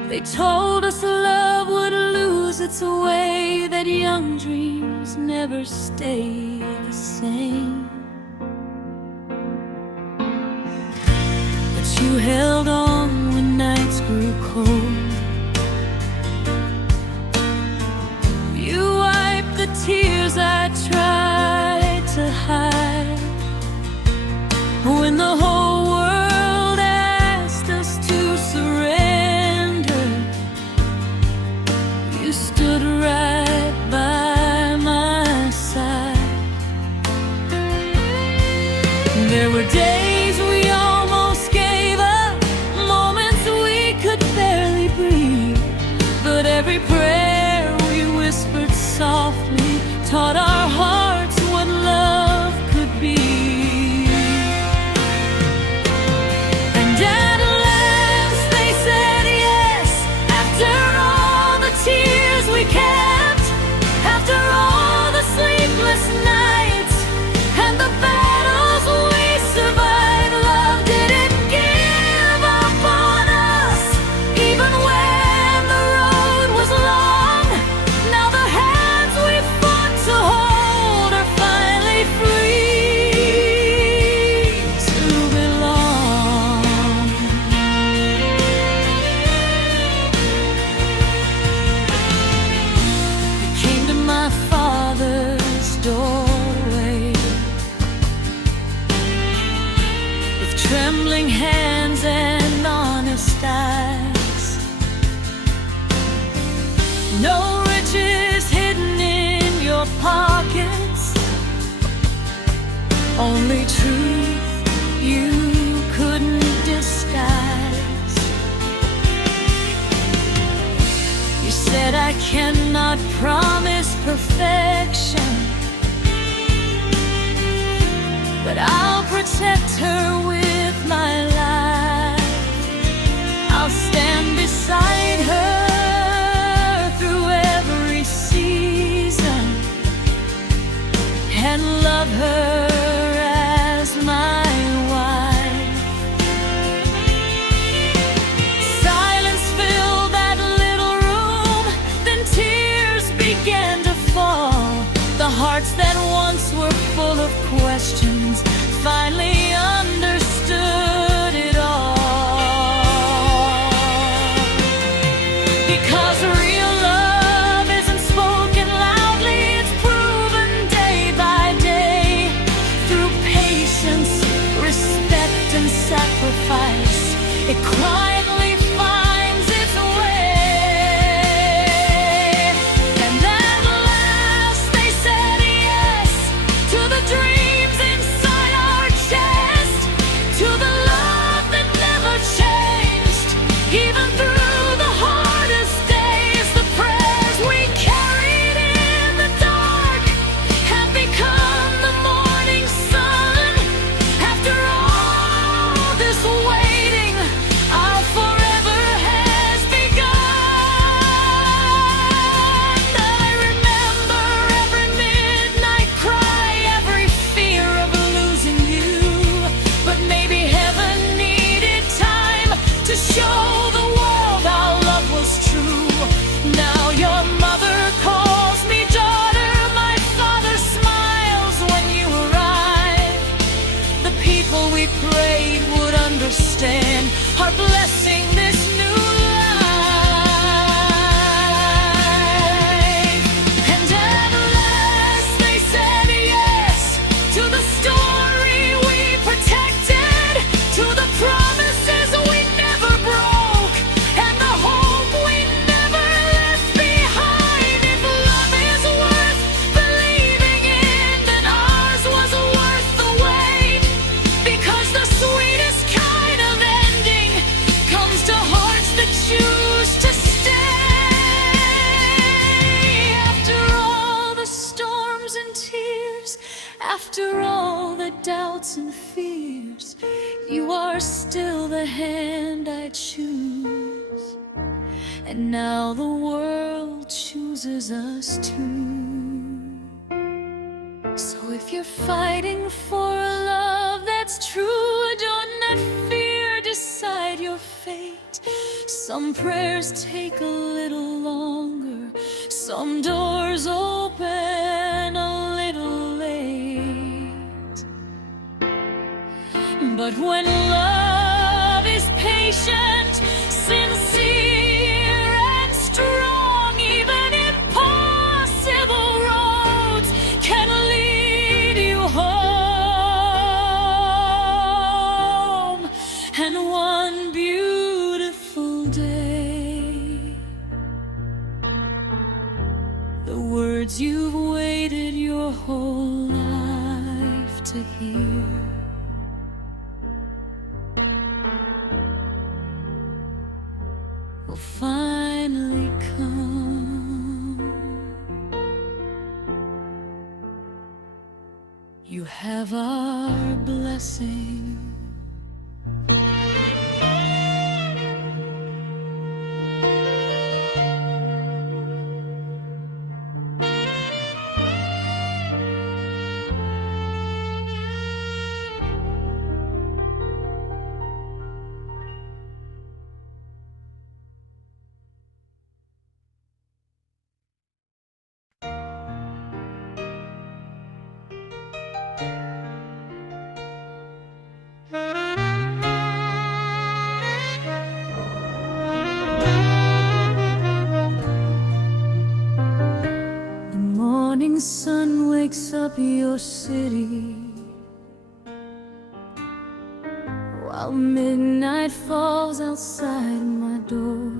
They told us love would lose its way, that young dreams never stay the same. But you held on when nights grew cold. You wiped the tears I tried to hide. When the whole world asked us to surrender, you stood right by my side. There were days we almost gave up, moments we could barely breathe, but every prayer we whispered softly taught our hearts what love could be. Trembling hands and honest eyes. No riches hidden in your pockets, only truth you couldn't disguise. You said I cannot promise perfection, but I'll protect her with my life. I'll stand beside her through every season and love her as my wife. Silence filled that little room, then tears began to fall. The hearts that once were full of questions finally understood it all. Because real love isn't spoken loudly, it's proven day by day, through patience, respect, and sacrifice. It quietly finds its way. And at last they said yes to the dreams inside our chest, to the love that never changed. Even through the hardest days, the prayers we carried in the dark have become the morning sun. After all this waiting, our forever has begun. I remember every midnight cry, every fear of losing you, but maybe heaven needed time to show the world our love was true. Now your mother calls me daughter, my father smiles when you arrive. The people we prayed would understand are blessing this new life. And at last they said yes to the story we protected, to the promises we never broke, and the hope we never left behind. If love is worth believing in, then ours was worth the wait, because the sweetest kind of ending comes to hearts that choose to stay. After all the storms and tears, after all the doubts and fears, you are still the hand I choose. and now the world chooses us too. So if you're fighting for a love that's true, don't let fear decide your fate. Some prayers take a little longer, some doors open a little late. But when love is patient, sincere and strong, even impossible roads can lead you home. And one beautiful day, the words you've waited your whole life to hear will finally come. You have our blessing. The sun wakes up your city, while midnight falls outside my door.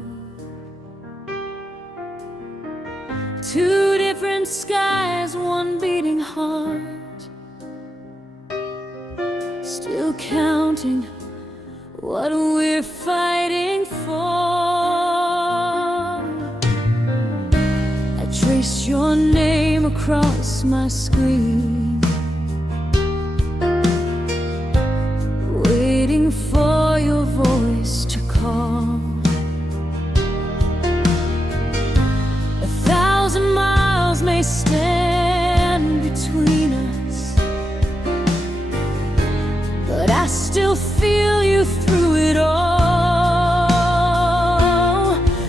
Two different skies, one beating heart, still counting what we're fighting for. I trace your name across my screen, waiting for your voice to call. 1,000 miles may stand between us, but I still feel you through it all.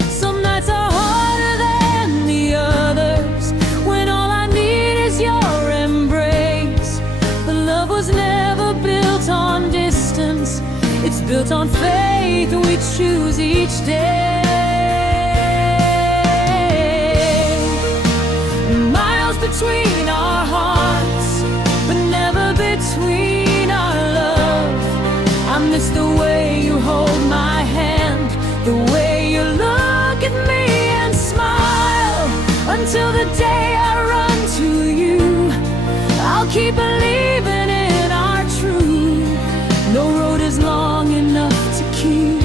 Some nights are harder than the others, when all I need is your embrace. But love was never built on distance, it's built on faith we choose each day. Miles between our hearts, but never between our love. I miss the way you hold my hand, the way you look at me and smile. Until the day I run to you, I'll keep believing in our truth. No road is long enough to keep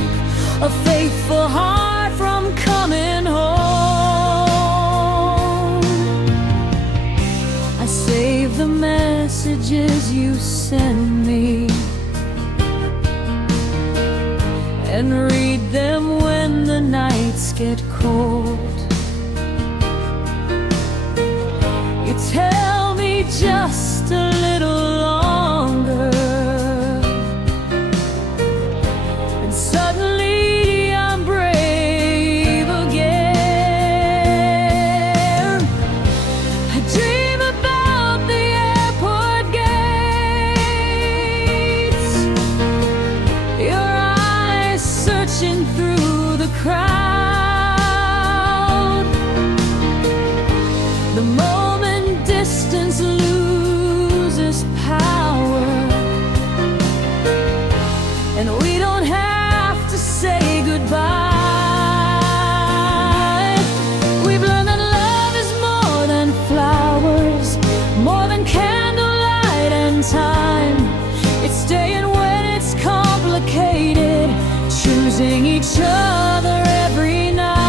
a faithful heart from coming home. I save the messages you send me and read them when the nights get cold. You tell me just a little longer, and suddenly I'm brave again. I dream about the airport gates, your eyes searching through the crowd. The moment distance loses power, and we don't have to say goodbye. We've learned that love is more than flowers, more than candlelight and time. It's staying when it's complicated, choosing each other every night.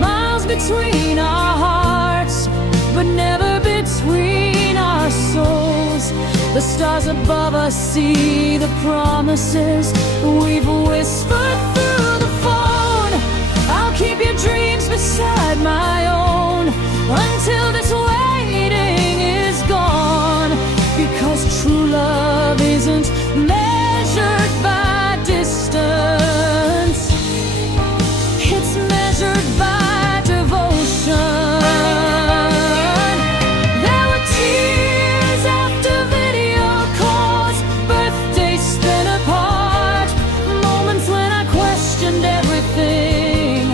Miles between our hearts, but never between our souls. The stars stars above us see the promises we've whispered through the phone. I'll keep your dreams beside my own until this waiting is gone. Because true love isn't measured by distance, it's measured by devotion. There were tears after video calls, birthdays spent apart, moments when I questioned everything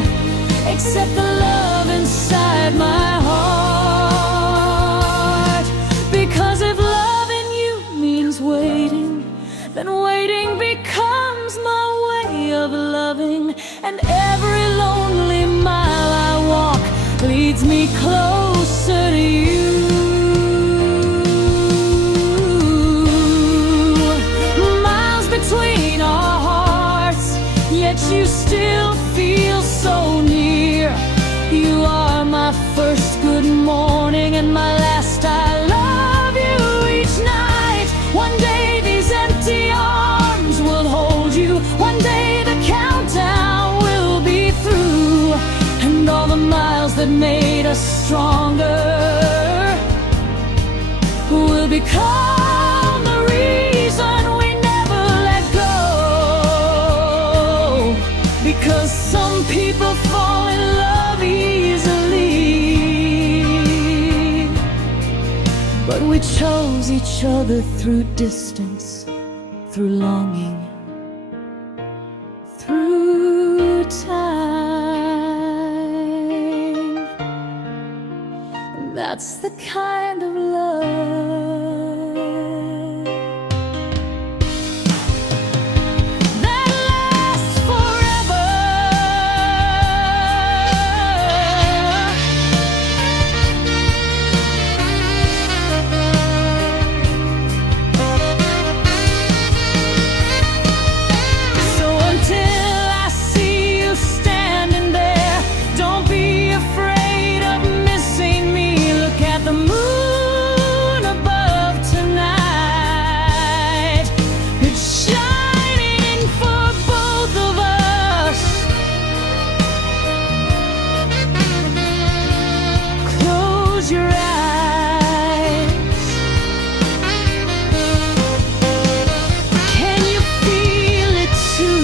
except the love inside my heart. Because if loving you means waiting, then waiting becomes my way of loving. And every lonely mile I walk leads me closer to you. Miles between our hearts, yet you still feel so near. You are my first good morning and my last I love you each night. One day these empty arms will hold you. One day the countdown will be through, and all the miles that made us stronger will become the reason we never let go. Because some people fall in love easily, but we chose each other through distance, through longing, through time. That's the kind of love that lasts forever. So until I see you standing there, don't be afraid of missing me. Look at the moon above tonight. It's shining for both of us. Close your eyes. Can you feel it too?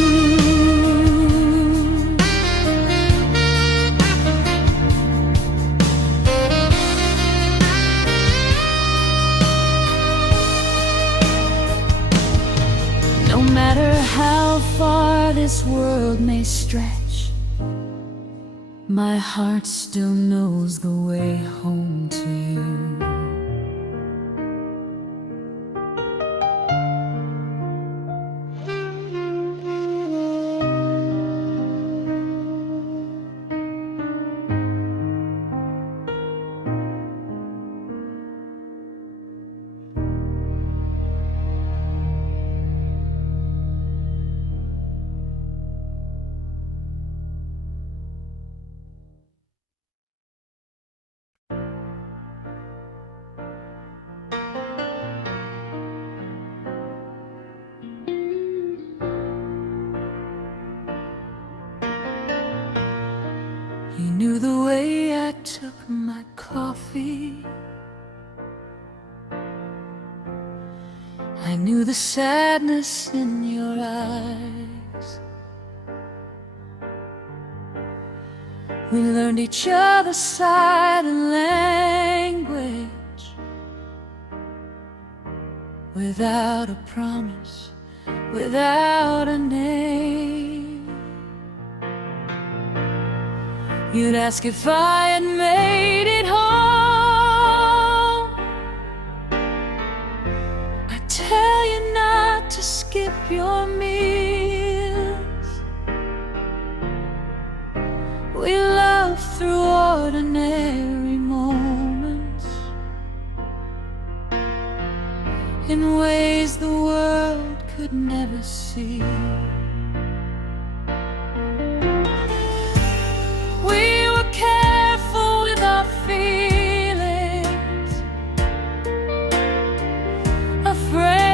No matter how far this world may stretch, my heart still knows the way home to you. You knew the way I took my coffee. I knew the sadness in your eyes. We learned each other's silent language without a promise, without a name. You'd ask if I had made it home. I'd tell you not to skip your meals. We love through ordinary moments, in ways the world could never see. We were careful with our feelings, afraid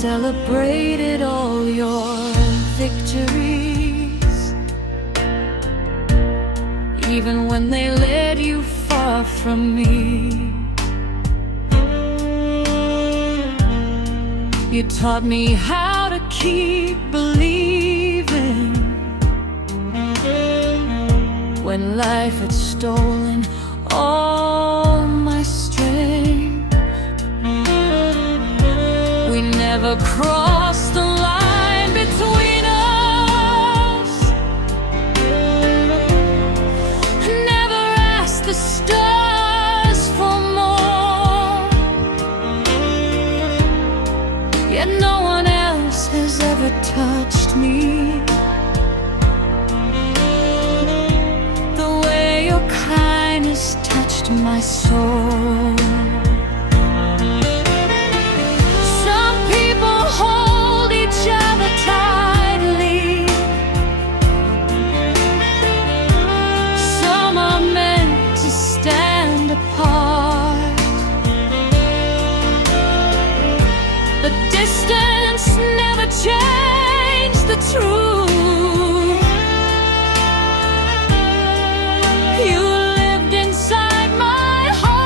celebrated all your victories, even when they led you far from me. You taught me how to keep believing when life had stolen all my strength. We never crossed the line between us, never asked the stars for more, yet no one else has ever touched me the way your kindness touched my soul. Some people hold each other tightly, some are meant to stand apart. The distance never changed the truth. You lived inside my heart.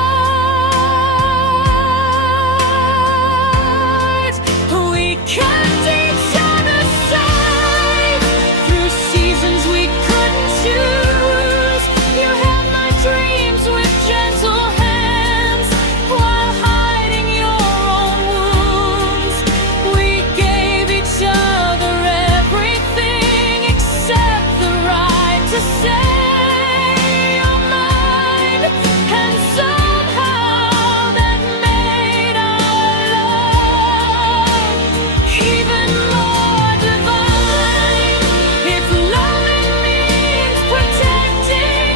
We kept each other safe through seasons we couldn't choose. You held my dreams with gentle hands while hiding your own wounds. We gave each other everything except the right to say you're mine, and somehow that made our love even more divine. If loving means protecting,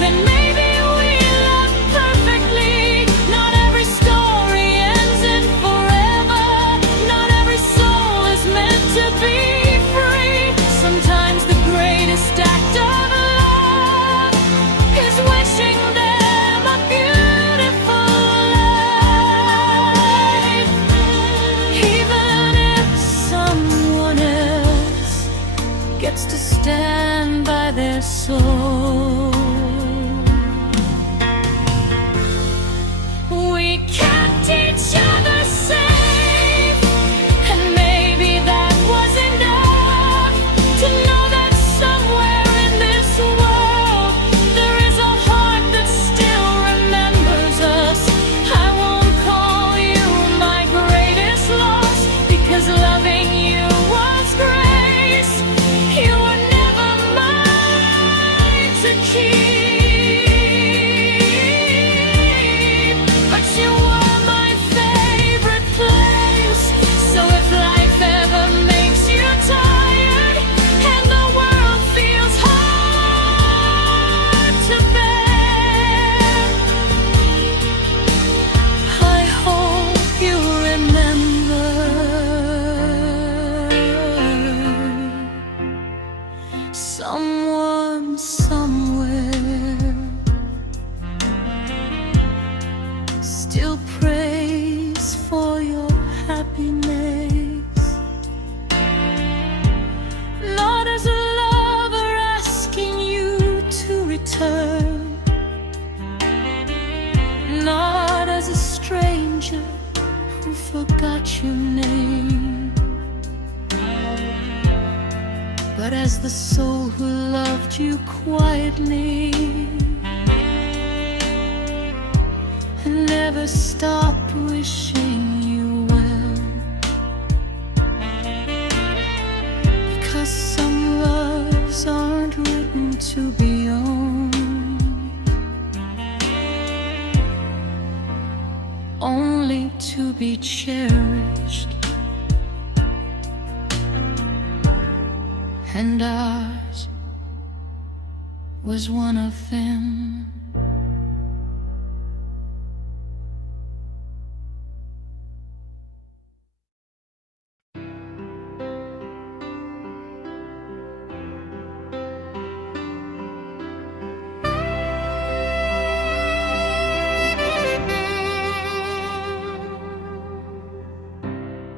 then maybe we love perfectly. Not every story ends in forever, not every soul is meant to be free. Sometimes the greatest act of love is wishing them a beautiful life, even if someone else gets to stand by their soul. We kept each other safe, and maybe that was enough to know that somewhere in this world there is a heart that still remembers us. I won't call you my greatest loss, because loving you was grace. You were never mine to keep, but you were my favorite place. So if life ever makes you tired and the world feels hard to bear, I hope you remember someone somewhere still prays for your happiness, not as a lover asking you to return, not as a stranger who forgot your name, but as the soul who loved you quietly and never stopped wishing you well. Because some loves aren't written to be owned, only to be cherished. And ours was one of them.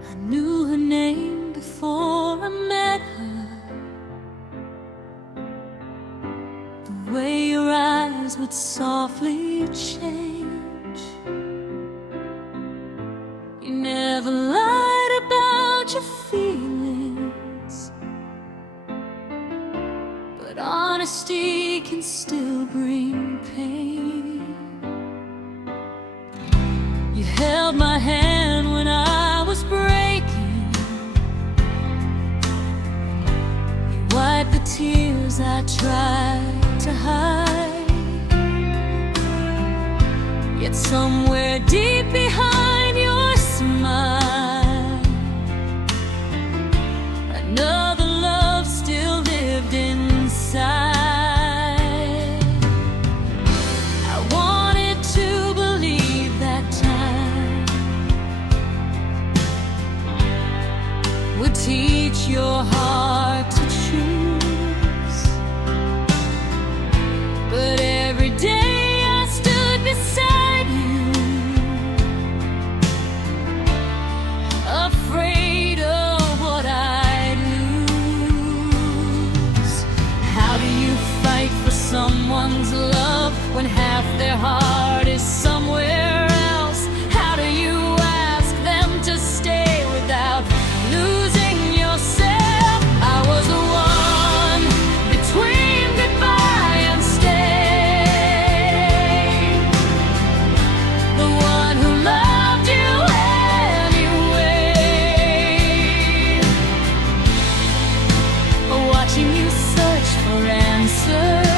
I knew before I met her. The way your eyes would softly change. You never lied about your feelings, but honesty can still bring pain. You held my hand when I was breaking. You wiped the tears I tried to hide. Yet somewhere deep behind your smile, another love still lived inside. I wanted to believe that time would teach your heart to choose. But every day I stood beside you, afraid of what I'd lose. How do you fight for someone's love when half their heart is somewhere else? How do you ask them to stay without losing yourself? I was the one between goodbye and stay, the one who loved you anyway, watching you search for answers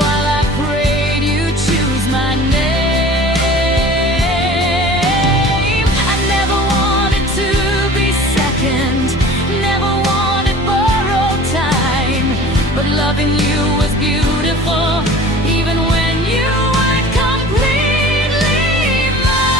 while I prayed you'd choose my name. I never wanted to be second, never wanted borrowed time, but loving you was beautiful, even when you weren't completely mine.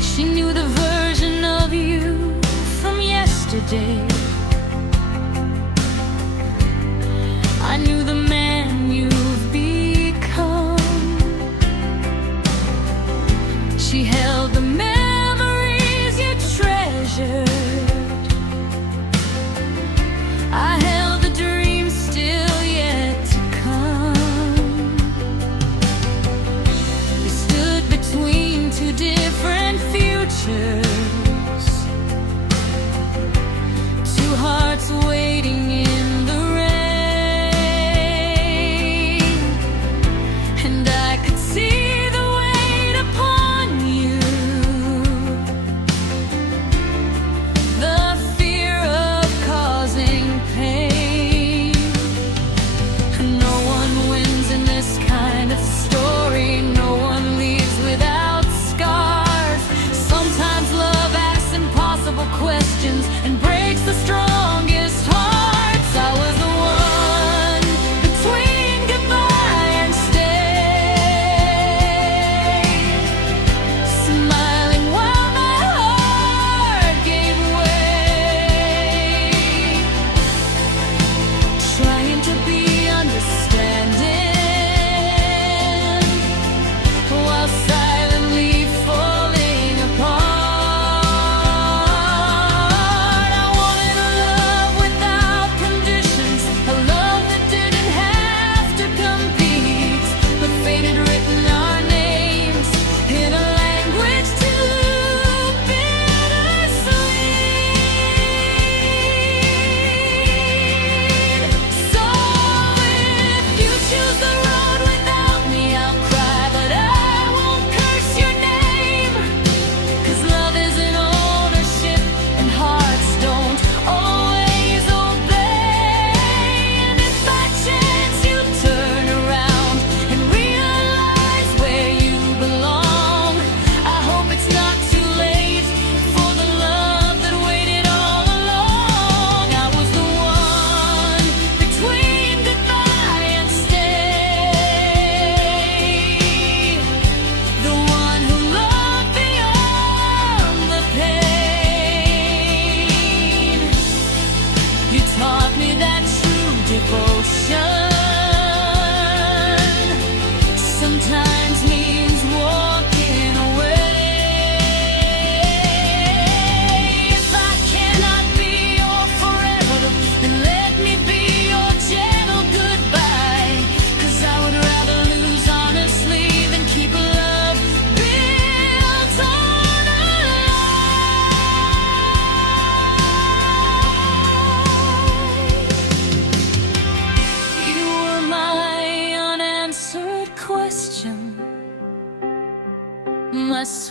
She knew the version of you from yesterday. I knew the man you've become. She held the memories you treasured. I held the dreams still yet to come. We stood between two different futures,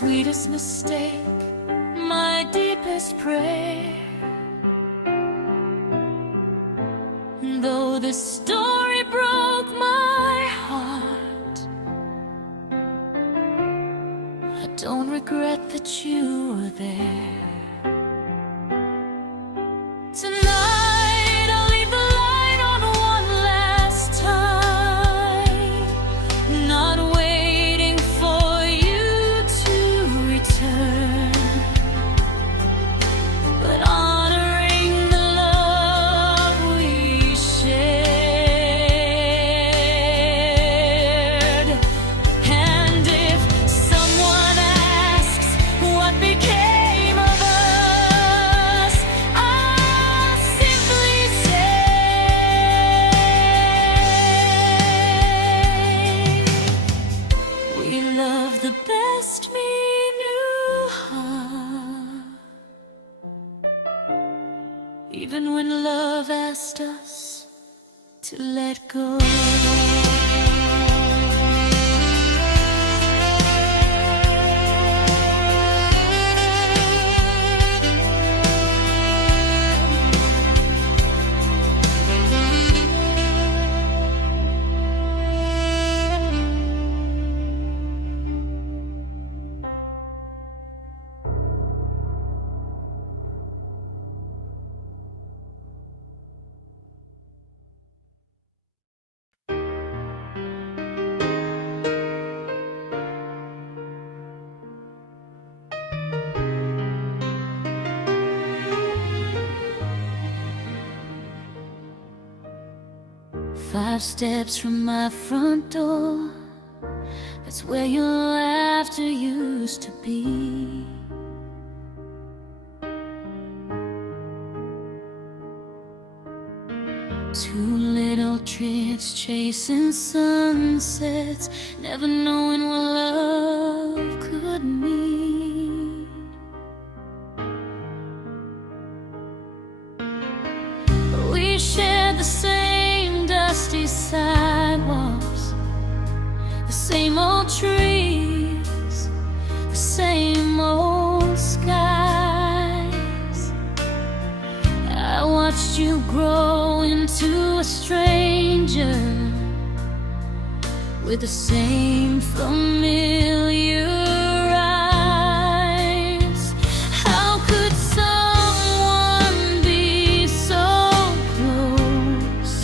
sweetest mistake, my deepest prayer. Though this story broke my heart, I don't regret that you were there. Tonight I'll leave the light on one last time, not waiting for you to return, but honoring the love we shared. And if someone asks what became of us, I'll simply say we love the best we knew how. Even when love asked us to let go. Five steps from my front door, that's where your laughter used to be. Two little trips chasing sunsets, never knowing what love could mean. We shared the same dusty sidewalks, the same old trees, the same old skies. I watched you grow into a stranger with the same familiar eyes. How could someone be so close,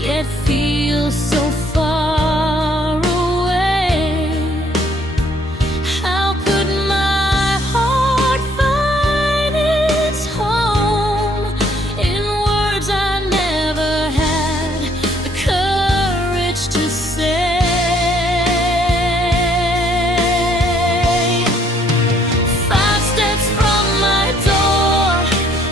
yet feel so far away? How could my heart find its home in words I never had the courage to say? Five steps from my door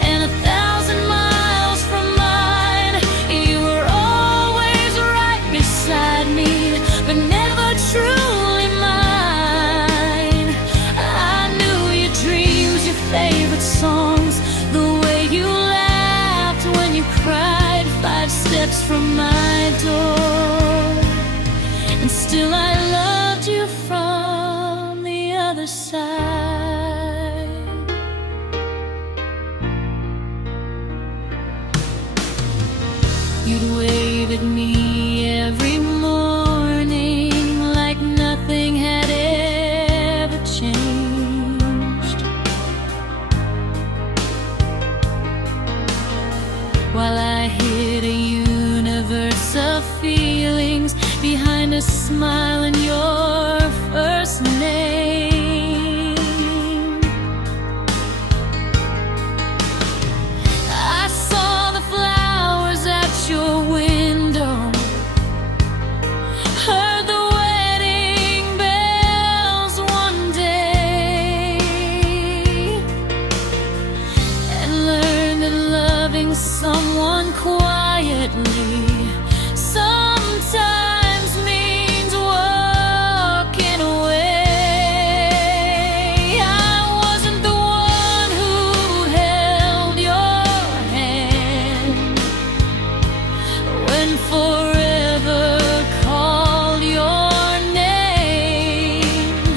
and 1,000 miles from mine, you were always right beside me, but never truly mine. I knew your dreams, your favorite songs, the way you laughed when you cried. Five steps from my door, and still I loved you from the other side. You'd wave at me every morning like nothing had ever changed, while I hid a universe of feelings behind a smile and your first name. I saw the flowers at your window, heard the wedding bells one day, and learned that loving someone quietly sometimes means walking away. I wasn't the one who held your hand when forever called your name.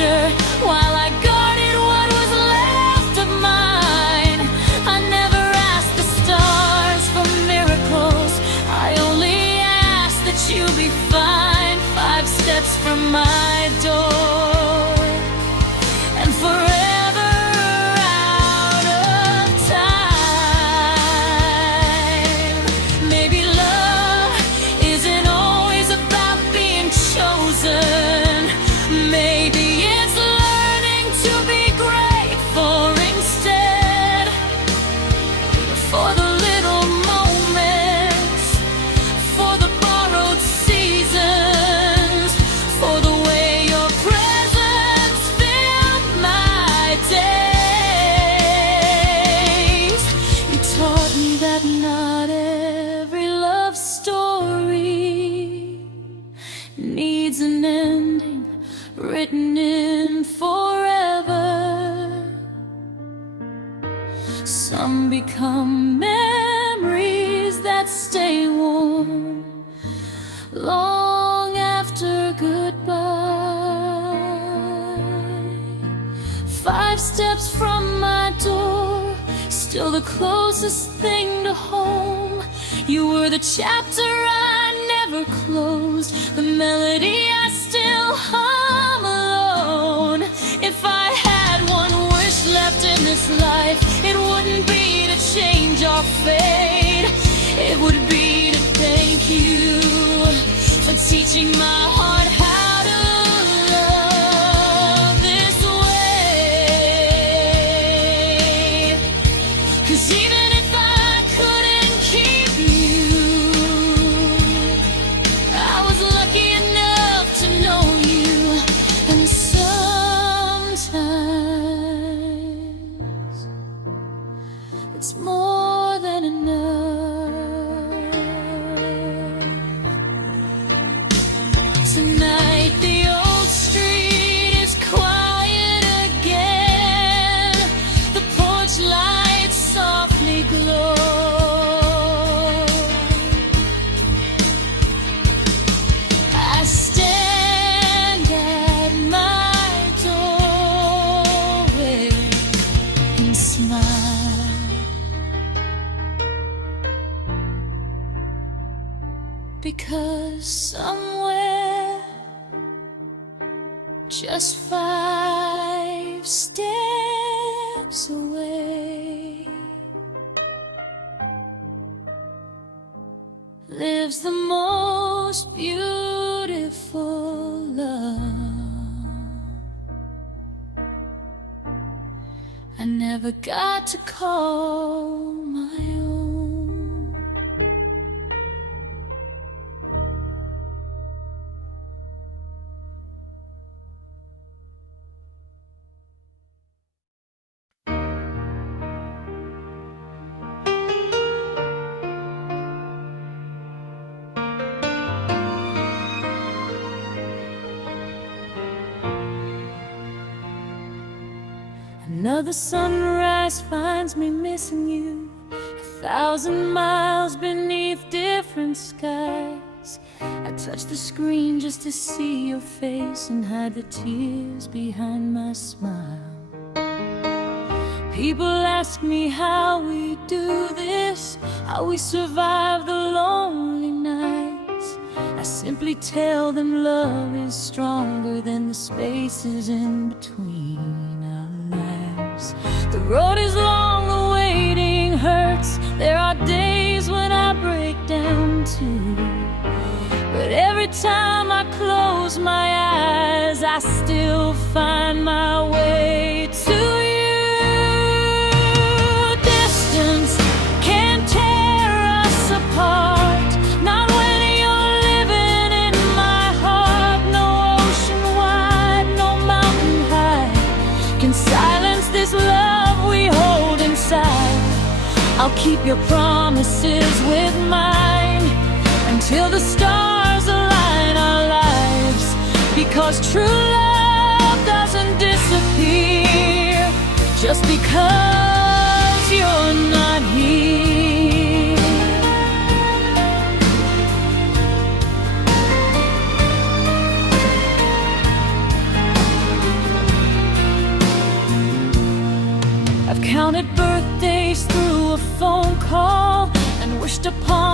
future while I guarded what was left of mine. I never asked the stars for miracles, I only asked that you be fine. 5 steps from my door and forever out of time. Maybe love isn't always about being chosen. Maybe it's learning to be grateful instead for the little moments, for the borrowed seasons, for the way your presence filled my days. You taught me that not every love story needs an ending written in forever. Some become memories that stay warm long after goodbye. 5 steps from my door, still the closest thing to home. You were the chapter I never closed, the melody I still hum alone. If I had one wish left in this life, it wouldn't be to change our fate. It would be to thank you for teaching my heart how to love this way. 'Cause even if I couldn't keep you, I was lucky enough to know you. And sometimes it's more than enough. Tonight the old street is quiet again. The porch lights softly glow. I stand at my doorway and smile, because somewhere just 5 steps away lives the most beautiful love I never got to call my own. Another sunrise finds me missing you, 1,000 miles beneath different skies. I touch the screen just to see your face and hide the tears behind my smile. People ask me how we do this, how we survive the lonely nights. I simply tell them love is stronger than the spaces in between our lives. The road is long, the waiting hurts. There are days when I break down too, but every time I close my eyes, I still find my way to you. Distance can't tear us apart, not when you're living in my heart. No ocean wide, no mountain high can silence this love we hold inside. I'll keep your promises with mine until the stars align our lives, because true love doesn't disappear just because you're not here.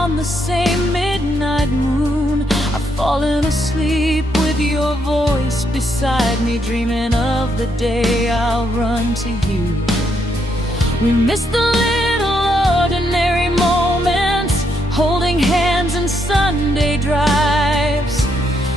on the same midnight moon. I've fallen asleep with your voice beside me, dreaming of the day I'll run to you. We miss the little ordinary moments, holding hands in Sunday drives.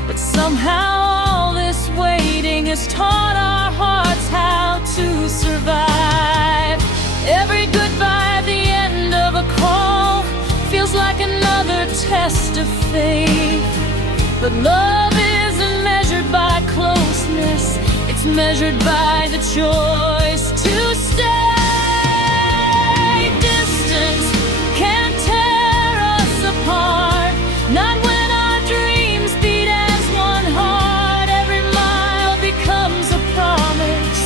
But somehow all this waiting has taught our hearts how to survive. Every goodbye at the end of a call feels like another test of faith. But love isn't measured by closeness, it's measured by the choice to stay. Distance can't tear us apart, not when our dreams beat as one heart. Every mile becomes a promise,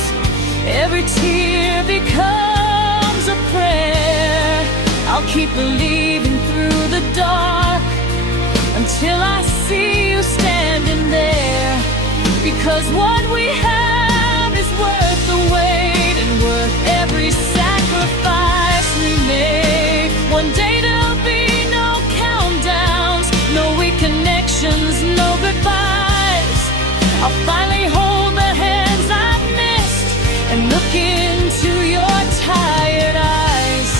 every tear becomes a prayer. I'll keep believing through the dark until I see you standing there. Because what we have is worth the wait and worth every sacrifice we make. One day there'll be no countdowns, no weak connections, no goodbyes. I'll finally hold the hands I've missed and look into your tired eyes.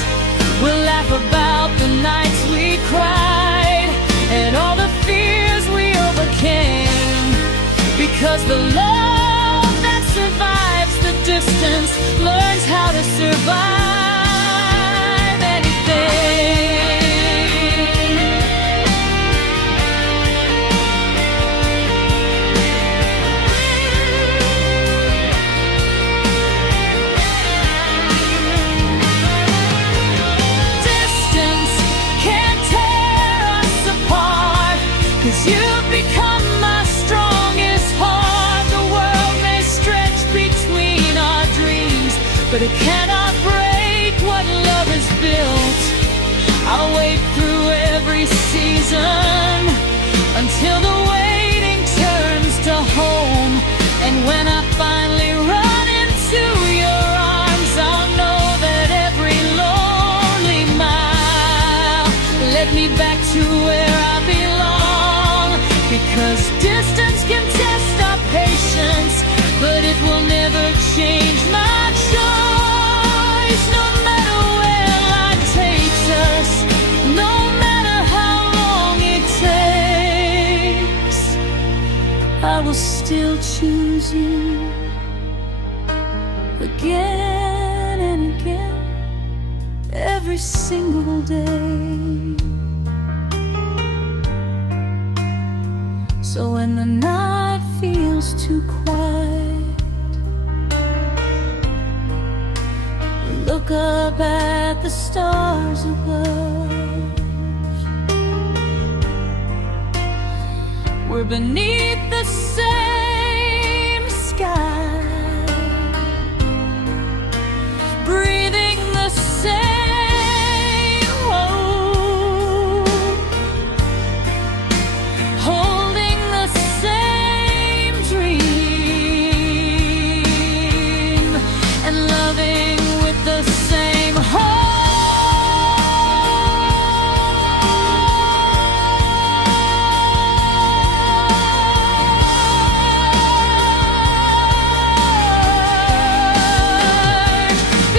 We'll laugh about the nights we cried and all the fears we overcame. Because the love that survives the distance learns how to survive anything. Distance can't tear us apart, 'cause you've become my strongest heart. The world may stretch between our dreams, but it cannot break what love has built. I'll wait through every season until the waiting turns to home. And when I finally run into your arms, I'll know that every lonely mile led me back to where I belong. Because distance can test our patience, but it will never change my choice. No matter where life takes us, no matter how long it takes, I will still choose you again and again, every single day. So when the night feels too quiet, look up at the stars above. We're beneath the same sky, breathing the same hope, holding the same dream, and loving with the same heart.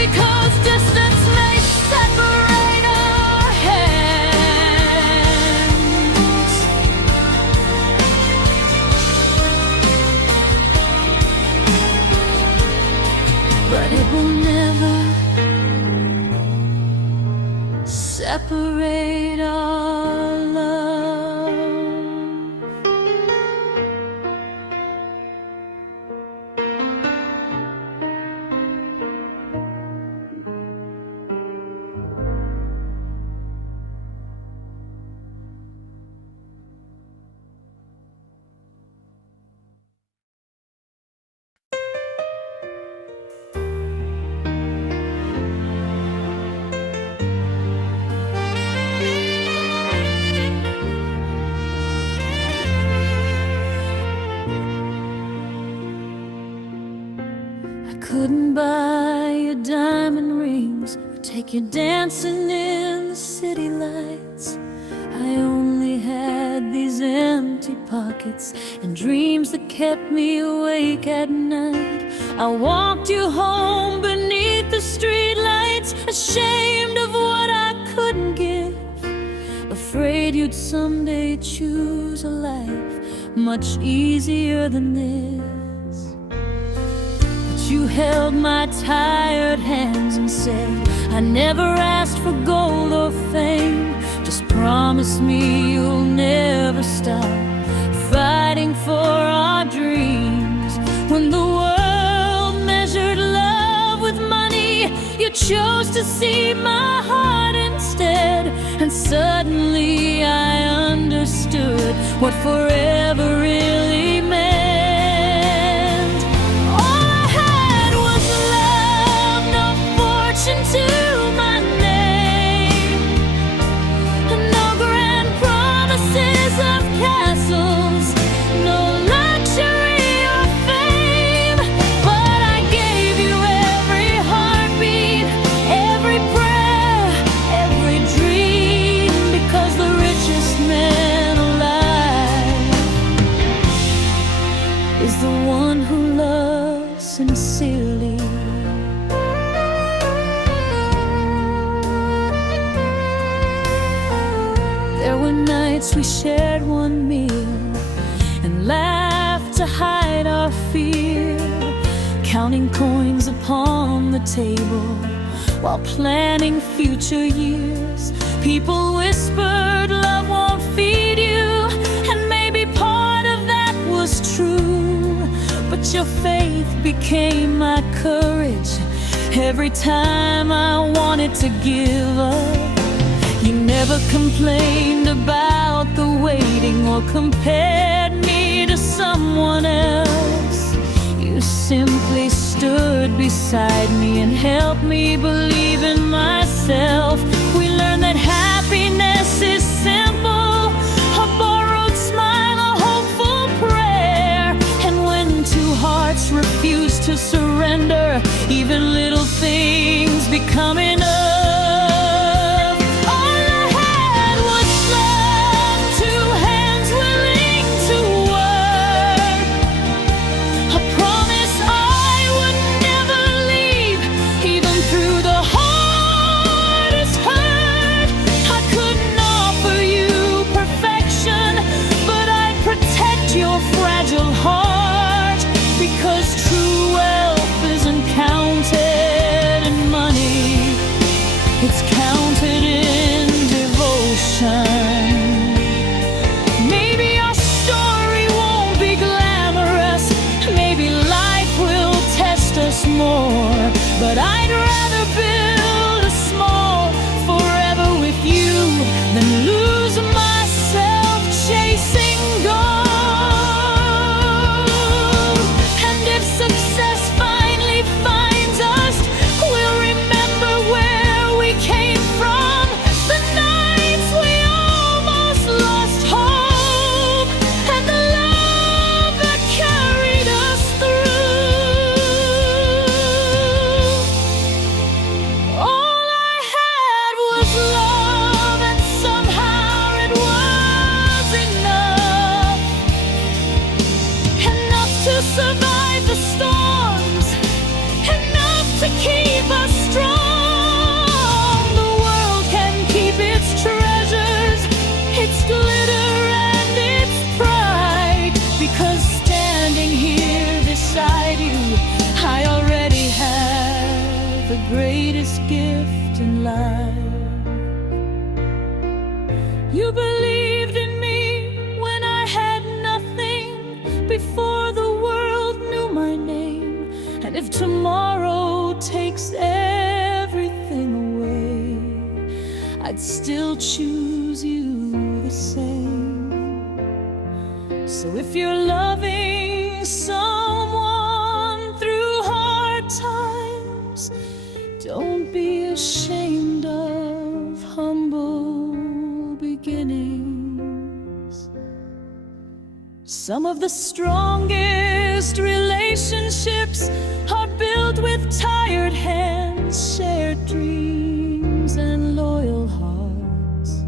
Because distance may separate our hands, but it will never separate our love. Couldn't buy you diamond rings or take you dancing in the city lights. pockets and dreams that kept me awake at night. I walked you home beneath the streetlights, ashamed of what I couldn't give, afraid you'd someday choose a life much easier than this. But you held my tired hands and said, I never asked for gold or fame, just promise me you'll never stop fighting for our dreams. When the world measured love with money, you chose to see my heart instead. And suddenly I understood what forever really meant. All I had was love, no fortune to my name, and no grand promises of castles, no luxury or fame. But I gave you every heartbeat, every prayer, every dream, because the richest man alive is the one who loves sincerely. There were nights we shared one meal and laughed to hide our fear, counting coins upon the table while planning future years. People whispered love won't feed you, and maybe part of that was true. But your faith became my courage every time I wanted to give up. You never complained about the waiting or compared me to someone else. You simply stood beside me and helped me believe in myself. We learned that happiness is simple, a borrowed smile, a hopeful prayer. And when two hearts refuse to surrender, even little things become enough. Your fragile heart, because true wealth isn't counted in money, it's counted in devotion. Maybe our story won't be glamorous, maybe life will test us more, but I'd rather build a small forever with you than lose myself chasing gold. Survive the storms, enough to keep us strong. The world can keep its treasures, its glitter and its pride, because standing here beside you, I already have the greatest gift in life. You believed in me when I had nothing, before the world knew my name. And if tomorrow takes everything away, I'd still choose you the same. So if you're loving someone through hard times, don't be ashamed of humble beginnings. Some of the strongest relationships are built with tired hands, shared dreams, and loyal hearts.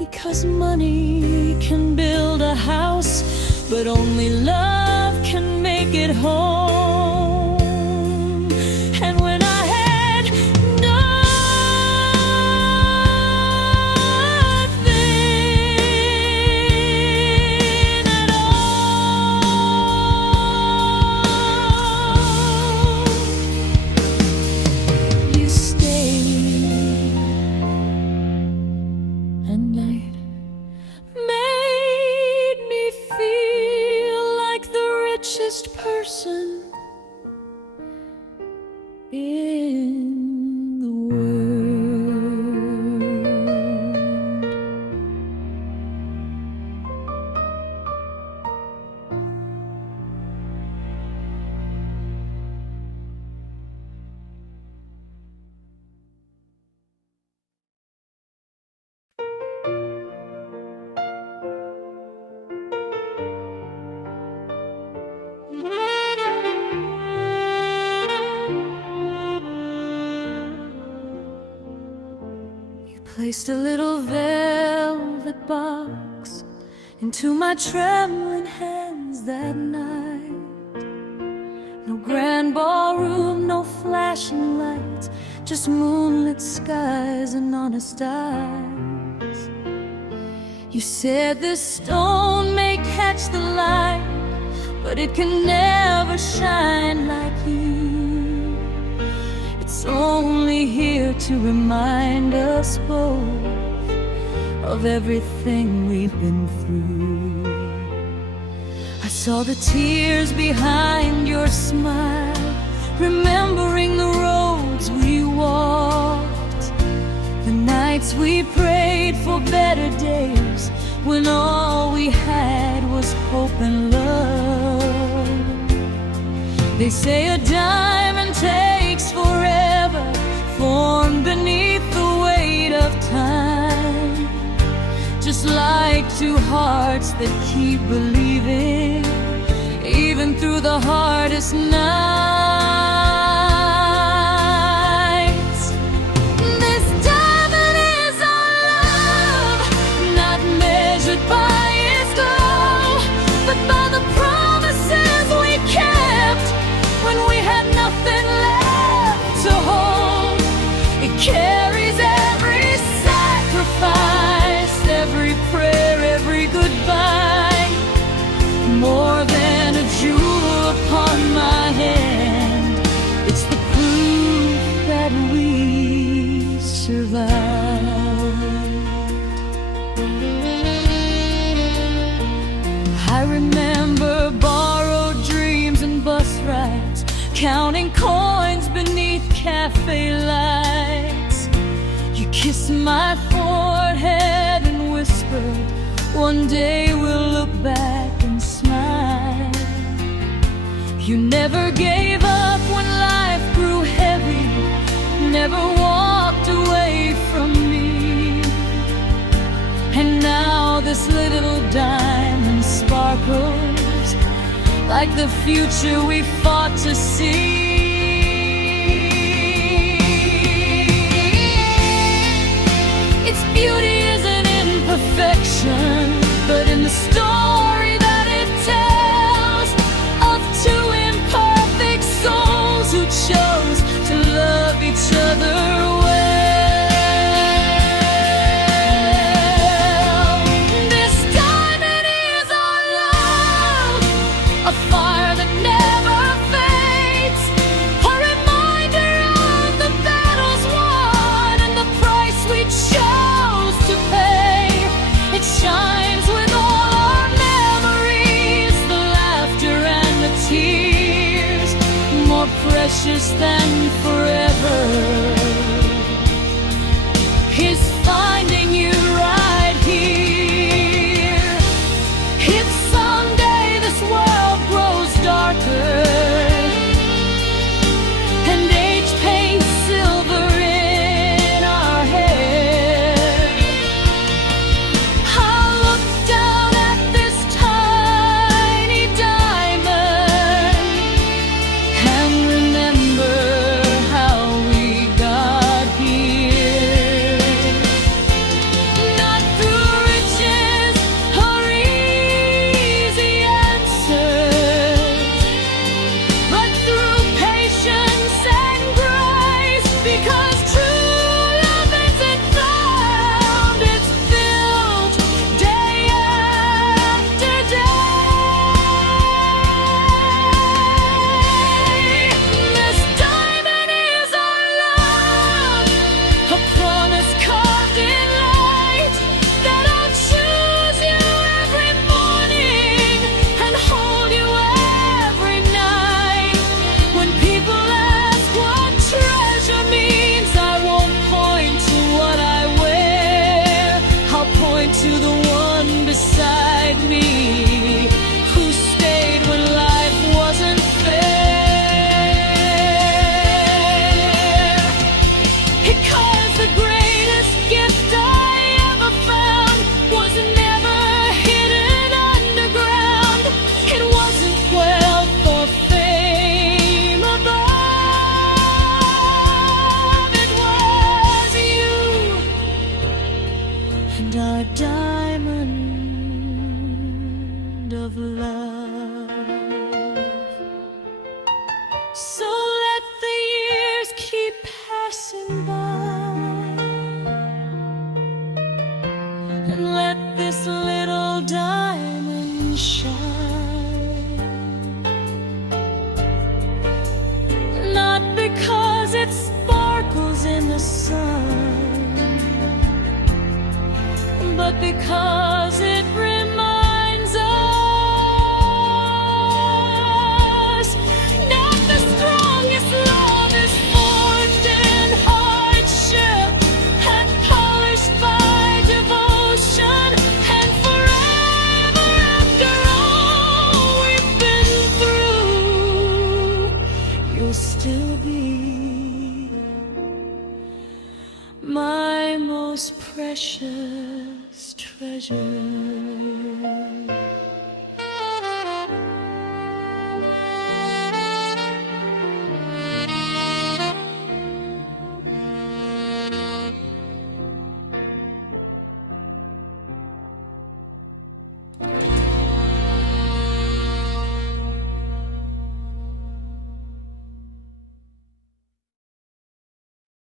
Because money can build a house, but only love can make it home. And when I had nothing at all, you stayed, and night made me feel like the richest person in the world. Placed a little velvet box into my trembling hands that night. No grand ballroom, no flashing lights, just moonlit skies and honest eyes. You said this stone may catch the light, but it can never shine like you. It's only here to remind us both of everything we've been through. I saw the tears behind your smile, remembering the roads we walked, the nights we prayed for better days, when all we had was hope and love. They say a diamond takes forever, formed beneath the weight of time, just like two hearts that keep believing, even through the hardest nights. This diamond is our love, not measured by its glow, but by the promises we kept when we had nothing left to hold. It carries every sacrifice, every prayer, every goodbye, more than a jewel upon my hand. It's the proof that we survived. I remember borrowed dreams and bus rides, counting coins beneath cafe lights. You kissed my forehead and whispered, one day we'll look back and smile. You never gave up when life grew heavy, never walked away from me. And now this little diamond sparkles like the future we fought to see. Its beauty isn't in perfection, but in the story that it tells of two imperfect souls who chose to love each other well. This diamond is our love, a fire that never fades, a reminder of the battles won and the price we chose to pay. It shines with all our memories, the laughter and the tears, more precious than forever is finding you right here. If someday this world grows darker and age paints silver in our hair, I'll look down at this tiny diamond and remember how we got here. and our diamond of love. So let the years keep passing by, and let this little diamond shine. Not because it sparkles in the sun, but because it reminds us that the strongest love is forged in hardship and polished by devotion. And forever, after all we've been through, you'll still be my most precious treasure.